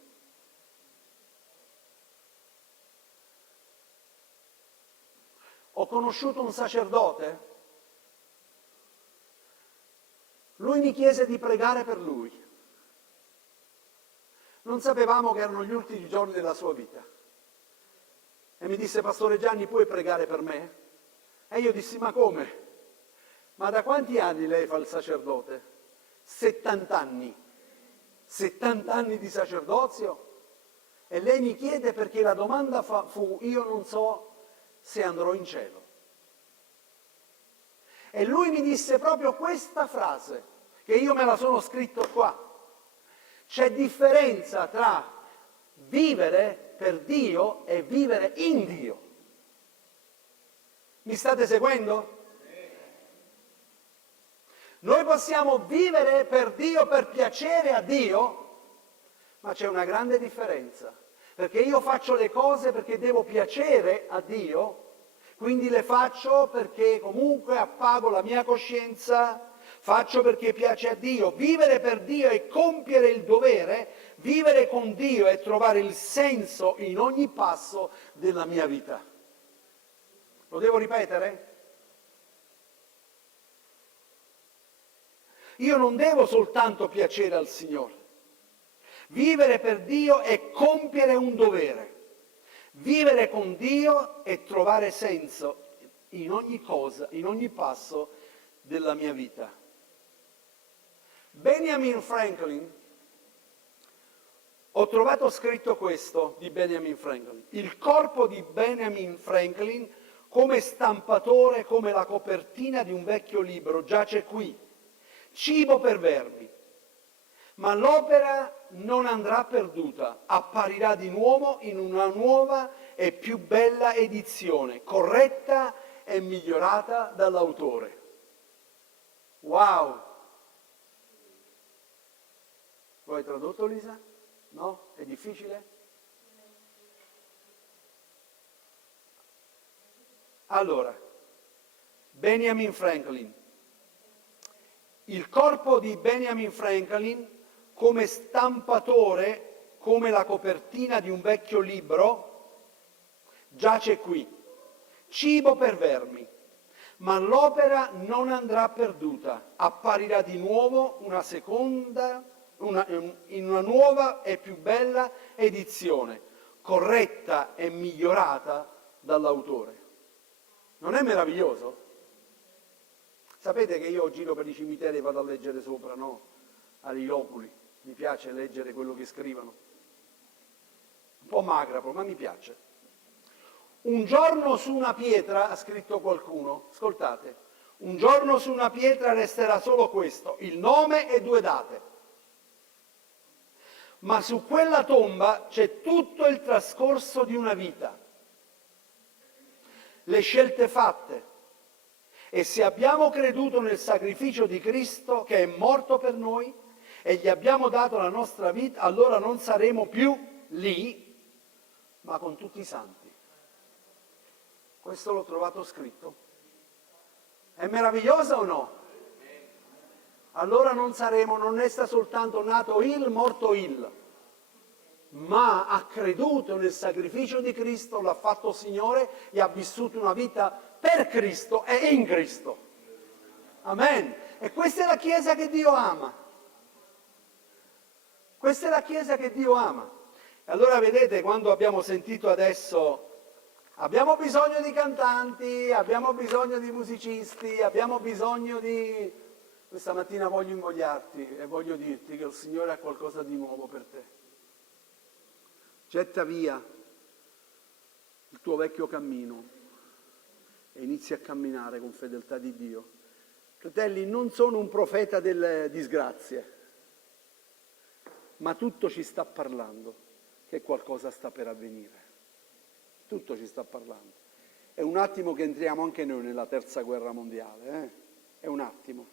Ho conosciuto un sacerdote, lui mi chiese di pregare per lui. Non sapevamo che erano gli ultimi giorni della sua vita. E mi disse, Pastore Gianni, puoi pregare per me? E io dissi, ma come? Ma da quanti anni lei fa il sacerdote? 70 anni. 70 anni di sacerdozio? E lei mi chiede perché la domanda fu, io non so se andrò in cielo. E lui mi disse proprio questa frase, che io me la sono scritto qua. C'è differenza tra vivere per Dio e vivere in Dio. Mi state seguendo? Noi possiamo vivere per Dio, per piacere a Dio, ma c'è una grande differenza. Perché io faccio le cose perché devo piacere a Dio, quindi le faccio perché comunque appago la mia coscienza, faccio perché piace a Dio. Vivere per Dio è compiere il dovere, vivere con Dio è trovare il senso in ogni passo della mia vita. Lo devo ripetere? Io non devo soltanto piacere al Signore. Vivere per Dio è compiere un dovere. Vivere con Dio è trovare senso in ogni cosa, in ogni passo della mia vita. Benjamin Franklin, ho trovato scritto questo di Benjamin Franklin. Il corpo di Benjamin Franklin, come stampatore, come la copertina di un vecchio libro, giace qui. Cibo per vermi. Ma l'opera non andrà perduta, apparirà di nuovo in una nuova e più bella edizione, corretta e migliorata dall'autore. Wow! Lo hai tradotto, Lisa? No? È difficile? Allora, Benjamin Franklin. Il corpo di Benjamin Franklin come stampatore, come la copertina di un vecchio libro, giace qui. Cibo per vermi. Ma l'opera non andrà perduta, apparirà di nuovo in una nuova e più bella edizione, corretta e migliorata dall'autore. Non è meraviglioso? Sapete che io giro per i cimiteri e vado a leggere sopra, no? Agli oculi, mi piace leggere quello che scrivono. Un po' macabro, ma mi piace. Un giorno su una pietra, ha scritto qualcuno, ascoltate, un giorno su una pietra resterà solo questo, il nome e 2 date. Ma su quella tomba c'è tutto il trascorso di una vita, le scelte fatte. E se abbiamo creduto nel sacrificio di Cristo che è morto per noi e gli abbiamo dato la nostra vita, allora non saremo più lì, ma con tutti i santi. Questo l'ho trovato scritto. È meraviglioso o no? Allora non è soltanto nato il, morto il, ma ha creduto nel sacrificio di Cristo, l'ha fatto Signore e ha vissuto una vita per Cristo e in Cristo. Amen. E questa è la Chiesa che Dio ama. Questa è la Chiesa che Dio ama. E allora vedete, quando abbiamo sentito adesso, abbiamo bisogno di cantanti, abbiamo bisogno di musicisti, abbiamo bisogno di... Questa mattina voglio invogliarti e voglio dirti che il Signore ha qualcosa di nuovo per te. Getta via il tuo vecchio cammino e inizia a camminare con fedeltà di Dio. Fratelli, non sono un profeta delle disgrazie, ma tutto ci sta parlando che qualcosa sta per avvenire. Tutto ci sta parlando. È un attimo che entriamo anche noi nella terza guerra mondiale, È un attimo.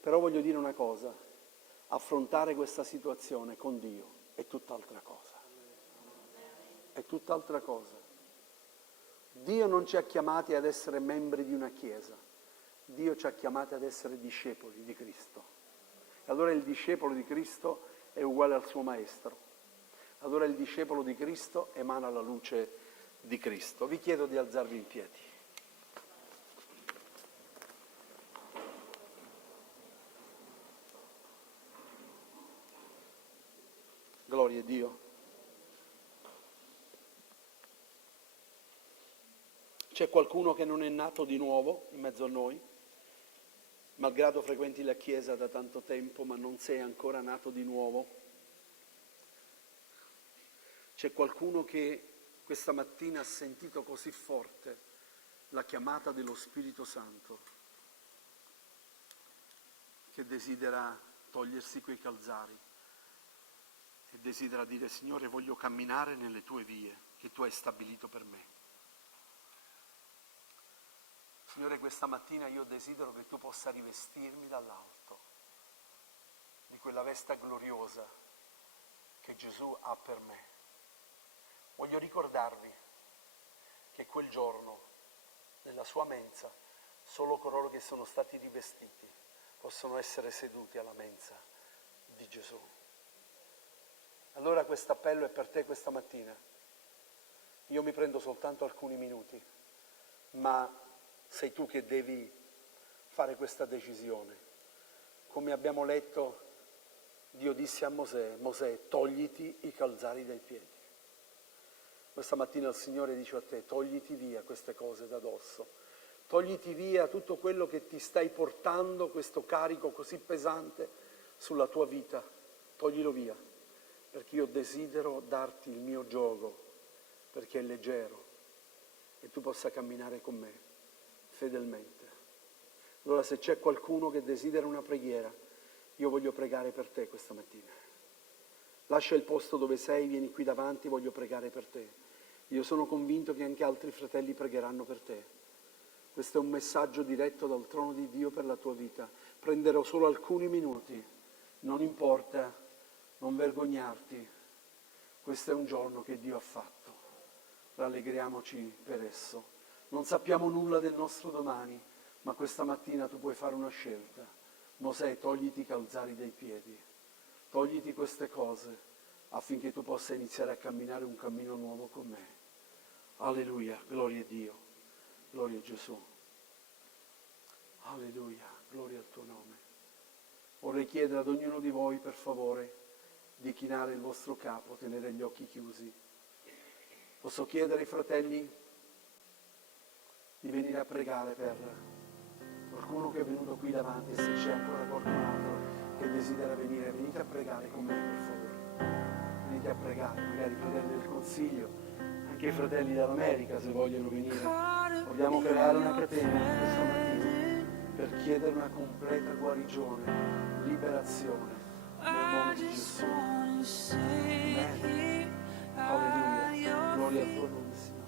Però voglio dire una cosa, affrontare questa situazione con Dio è tutt'altra cosa. È tutt'altra cosa. Dio non ci ha chiamati ad essere membri di una chiesa, Dio ci ha chiamati ad essere discepoli di Cristo. allora il discepolo di Cristo è uguale al suo maestro. Allora il discepolo di Cristo emana la luce di Cristo. Vi chiedo di alzarvi in piedi. Gloria a Dio. C'è qualcuno che non è nato di nuovo in mezzo a noi? Malgrado frequenti la Chiesa da tanto tempo, ma non sei ancora nato di nuovo? C'è qualcuno che questa mattina ha sentito così forte la chiamata dello Spirito Santo, che desidera togliersi quei calzari e desidera dire: Signore, voglio camminare nelle tue vie che tu hai stabilito per me. Signore, questa mattina io desidero che tu possa rivestirmi dall'alto di quella veste gloriosa che Gesù ha per me. Voglio ricordarvi che quel giorno, nella sua mensa, solo coloro che sono stati rivestiti possono essere seduti alla mensa di Gesù. Allora questo appello è per te questa mattina. Io mi prendo soltanto alcuni minuti, ma sei tu che devi fare questa decisione. Come abbiamo letto, Dio disse a Mosè: Mosè, togliti i calzari dai piedi. Questa mattina il Signore dice a te: togliti via queste cose da dosso, togliti via tutto quello che ti stai portando, questo carico così pesante sulla tua vita, toglilo via, perché io desidero darti il mio giogo, perché è leggero, e tu possa camminare con me fedelmente. Allora, se c'è qualcuno che desidera una preghiera, io voglio pregare per te questa mattina. Lascia il posto dove sei, vieni qui davanti, voglio pregare per te. Io sono convinto che anche altri fratelli pregheranno per te. Questo è un messaggio diretto dal trono di Dio per la tua vita. Prenderò solo alcuni minuti, non importa, non vergognarti. Questo è un giorno che Dio ha fatto. Rallegriamoci per esso. Non sappiamo nulla del nostro domani, ma questa mattina tu puoi fare una scelta. Mosè, togliti i calzari dai piedi, togliti queste cose affinché tu possa iniziare a camminare un cammino nuovo con me. Alleluia, gloria a Dio, gloria a Gesù. Alleluia, gloria al tuo nome. Vorrei chiedere ad ognuno di voi, per favore, di chinare il vostro capo, tenere gli occhi chiusi. Posso chiedere ai fratelli di venire a pregare per qualcuno che è venuto qui davanti, e se c'è ancora qualcun altro che desidera venire, venite a pregare con me, per favore. Venite a pregare, magari i fratelli del Consiglio, anche i fratelli dall'America se vogliono venire. Vogliamo creare una catena questa mattina per chiedere una completa guarigione, liberazione nel nome di Gesù. Amen. Alleluia, gloria al tuo nome, Signore.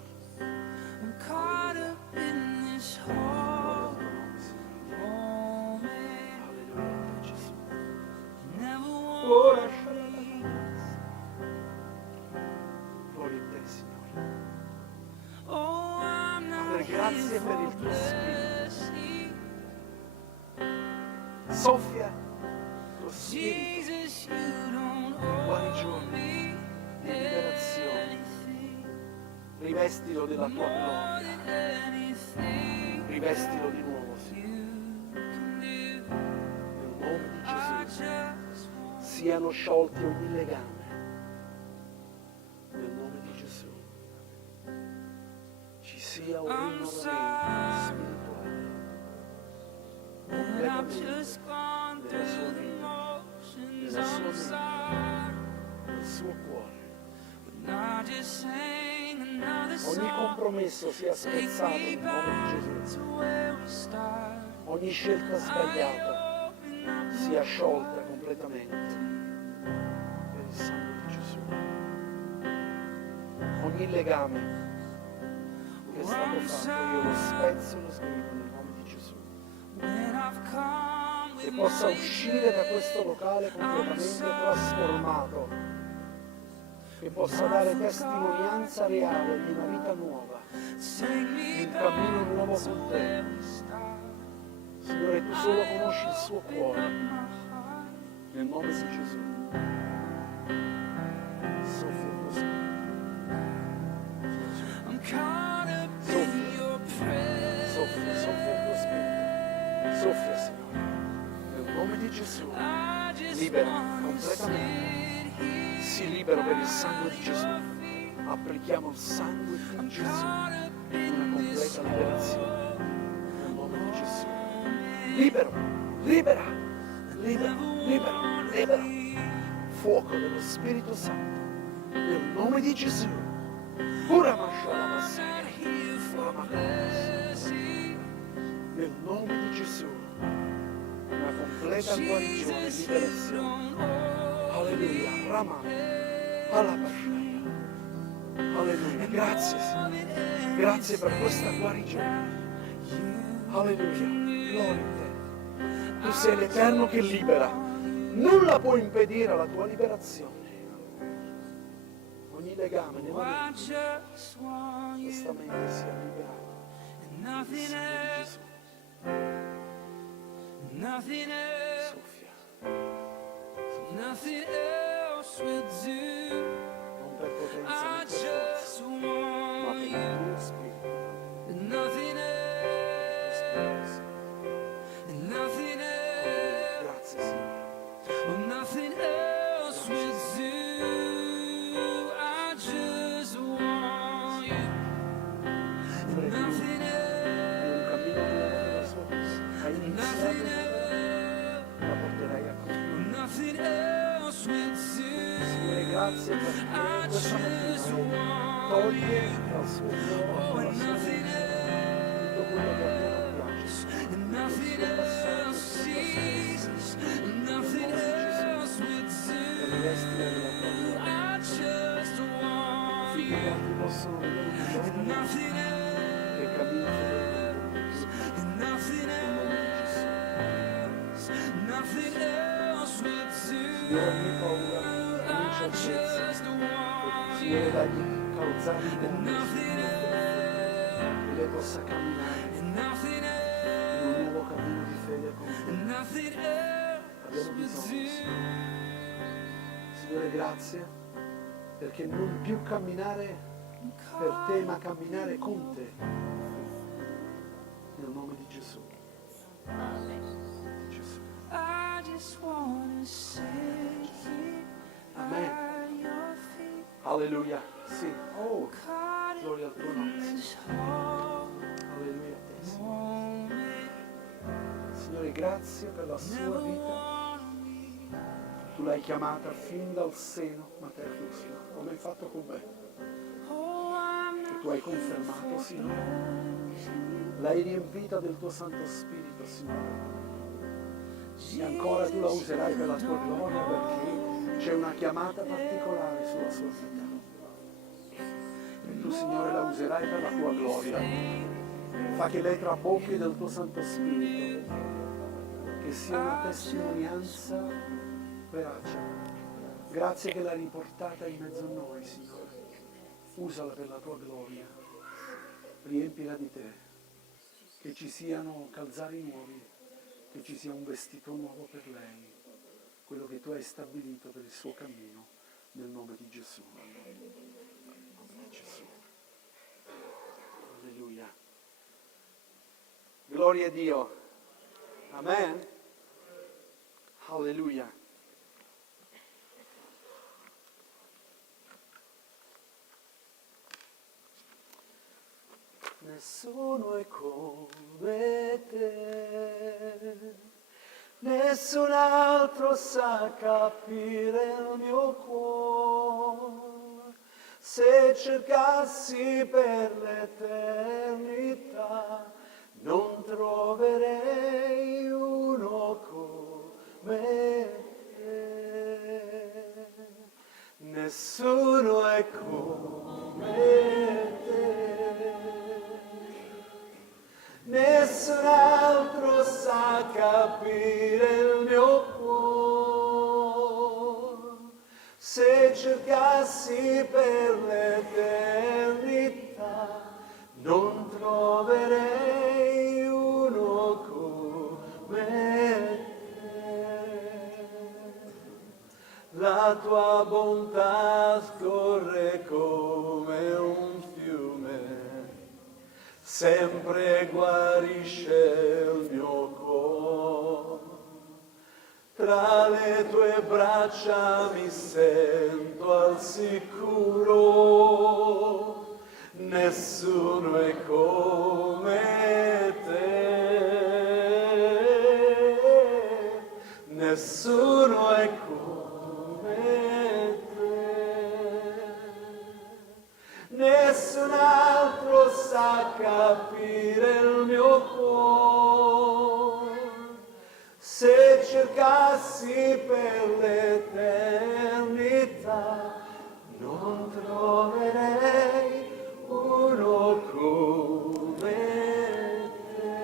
Alleluia. Ora gloria a te, Signore. Padre, grazie per il tuo Spirito. Soffia il tuo Spirito di guarigione, di liberazione. Rivestilo della tua gloria. Rivestilo di nuovo, Signore. Nel nome di Gesù. Siano sciolti ogni legame. Nel nome di Gesù. Ci sia un rinnovamento spirituale. Completamente della sua vita, della sua mente, del suo cuore. Ogni compromesso sia spezzato nel nome di Gesù. Ogni scelta sbagliata sia sciolta completamente per il sangue di Gesù. Ogni legame che è stato fatto io lo spezzo e lo sgrido nel nome di Gesù. Che possa uscire da questo locale completamente trasformato, che possa dare testimonianza reale di una vita nuova, di un cammino nuovo con te. Signore, tu solo conosci il suo cuore. Nel nome di Gesù. Soffia il tuo spirito. Soffia il tuo spirito. Soffia, Signore. Nel nome di Gesù. Libera completamente. Si libera per il sangue di Gesù. Applichiamo il sangue di Gesù. Una completa liberazione. Nel nome di Gesù. Libero, libera, libera, libera, libera. Fuoco dello Spirito Santo. Nel nome di Gesù. Ora masciala passare. Nel nome di Gesù. Una completa guarigione e liberazione. Alleluia. Rama. Alla pasciaia. Alleluia. Grazie, Signore. Grazie per questa guarigione. Alleluia. Gloria a te. Tu sei l'Eterno che libera. Nulla può impedire la tua liberazione. Ogni legame nella mente, questa mente sia liberata. Nel sangue di Gesù. Soffia. Non per potenza né per forza, ma per il tuo spirito. Grazie, Signore. La porterai a compimento. Signore, grazie perché questa mattina toglie dal suo cuore, dalla sua mente, tutto quello che a te non piace, tutto il suo passato, e rivestire della tua gloria, affinché gli altri possano vedere un giorno che cammina fedelmente con te. Signore, ogni paura, ogni incertezza, Signore, dagli calzare i polsi, che lei possa camminare in un nuovo cammino di fede con te. Abbiamo bisogno, Signore. Signore, grazie, perché non più camminare per te, ma camminare con te. Nel nome di Gesù. Amen. Amen. Alleluia. Sì. Oh, gloria al tuo nome, Signore. Alleluia a te, Signore. Signore, grazie per la sua vita. Tu l'hai chiamata fin dal seno materno, Signore, come hai fatto con me. E tu hai confermato, Signore. L'hai riempita del tuo Santo Spirito, Signore. E ancora tu la userai per la tua gloria, perché c'è una chiamata particolare sulla sua vita. E tu, Signore, la userai per la tua gloria. Fa che lei trabocchi del tuo Santo Spirito, che sia una testimonianza verace. Grazie che l'hai riportata in mezzo a noi, Signore. Usala per la tua gloria. Riempila di te. Che ci siano calzari nuovi, che ci sia un vestito nuovo per lei, quello che tu hai stabilito per il suo cammino, nel nome di Gesù. Gesù. Alleluia. Gloria a Dio. Amen. Alleluia. Nessuno è come te, nessun altro sa capire il mio cuore. Se cercassi per l'eternità, non troverei uno come te. Nessuno è come te. Nessun altro sa capire il mio cuore. Se cercassi per l'eternità, non troverei uno come te. tua bontà scorre come un fiume, sempre guarisce il mio cuore. Tra le tue braccia mi sento al sicuro, nessuno è come te, nessuno è come te, nessun altro sa capire il mio cuore. Se cercassi per l'eternità, non troverei uno come te.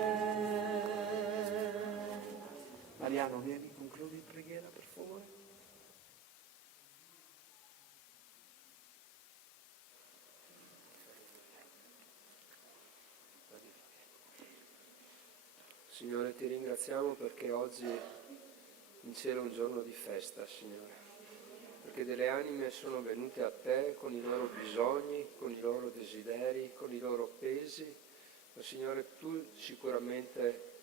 Mariano, vieni, concludi in preghiera, per favore. Signore, ti ringraziamo perché oggi in cielo è un giorno di festa, Signore, perché delle anime sono venute a te con i loro bisogni, con i loro desideri, con i loro pesi, ma Signore tu sicuramente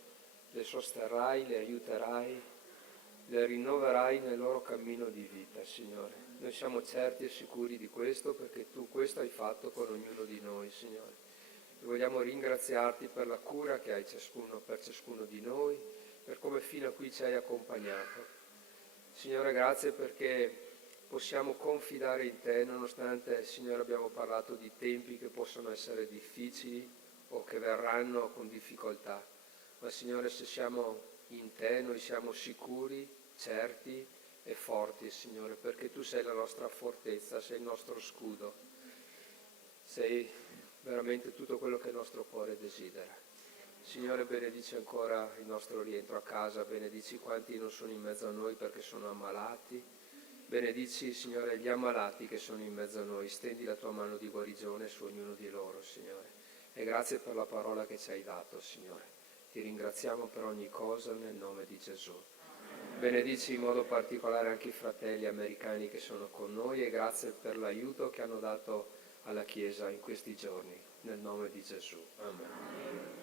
le sosterrai, le aiuterai, le rinnoverai nel loro cammino di vita, Signore. Noi siamo certi e sicuri di questo perché tu questo hai fatto con ognuno di noi, Signore. E vogliamo ringraziarti per la cura che hai per ciascuno di noi, per come fino a qui ci hai accompagnato. Signore, grazie perché possiamo confidare in te, nonostante, Signore, abbiamo parlato di tempi che possono essere difficili o che verranno con difficoltà. Ma, Signore, se siamo in te, noi siamo sicuri, certi e forti, Signore, perché tu sei la nostra fortezza, sei il nostro scudo, sei veramente tutto quello che il nostro cuore desidera. Signore, benedici ancora il nostro rientro a casa, benedici quanti non sono in mezzo a noi perché sono ammalati, benedici, Signore, gli ammalati che sono in mezzo a noi, stendi la tua mano di guarigione su ognuno di loro, Signore. E grazie per la parola che ci hai dato, Signore. Ti ringraziamo per ogni cosa nel nome di Gesù. Benedici in modo particolare anche i fratelli americani che sono con noi e grazie per l'aiuto che hanno dato alla Chiesa in questi giorni, nel nome di Gesù. Amen.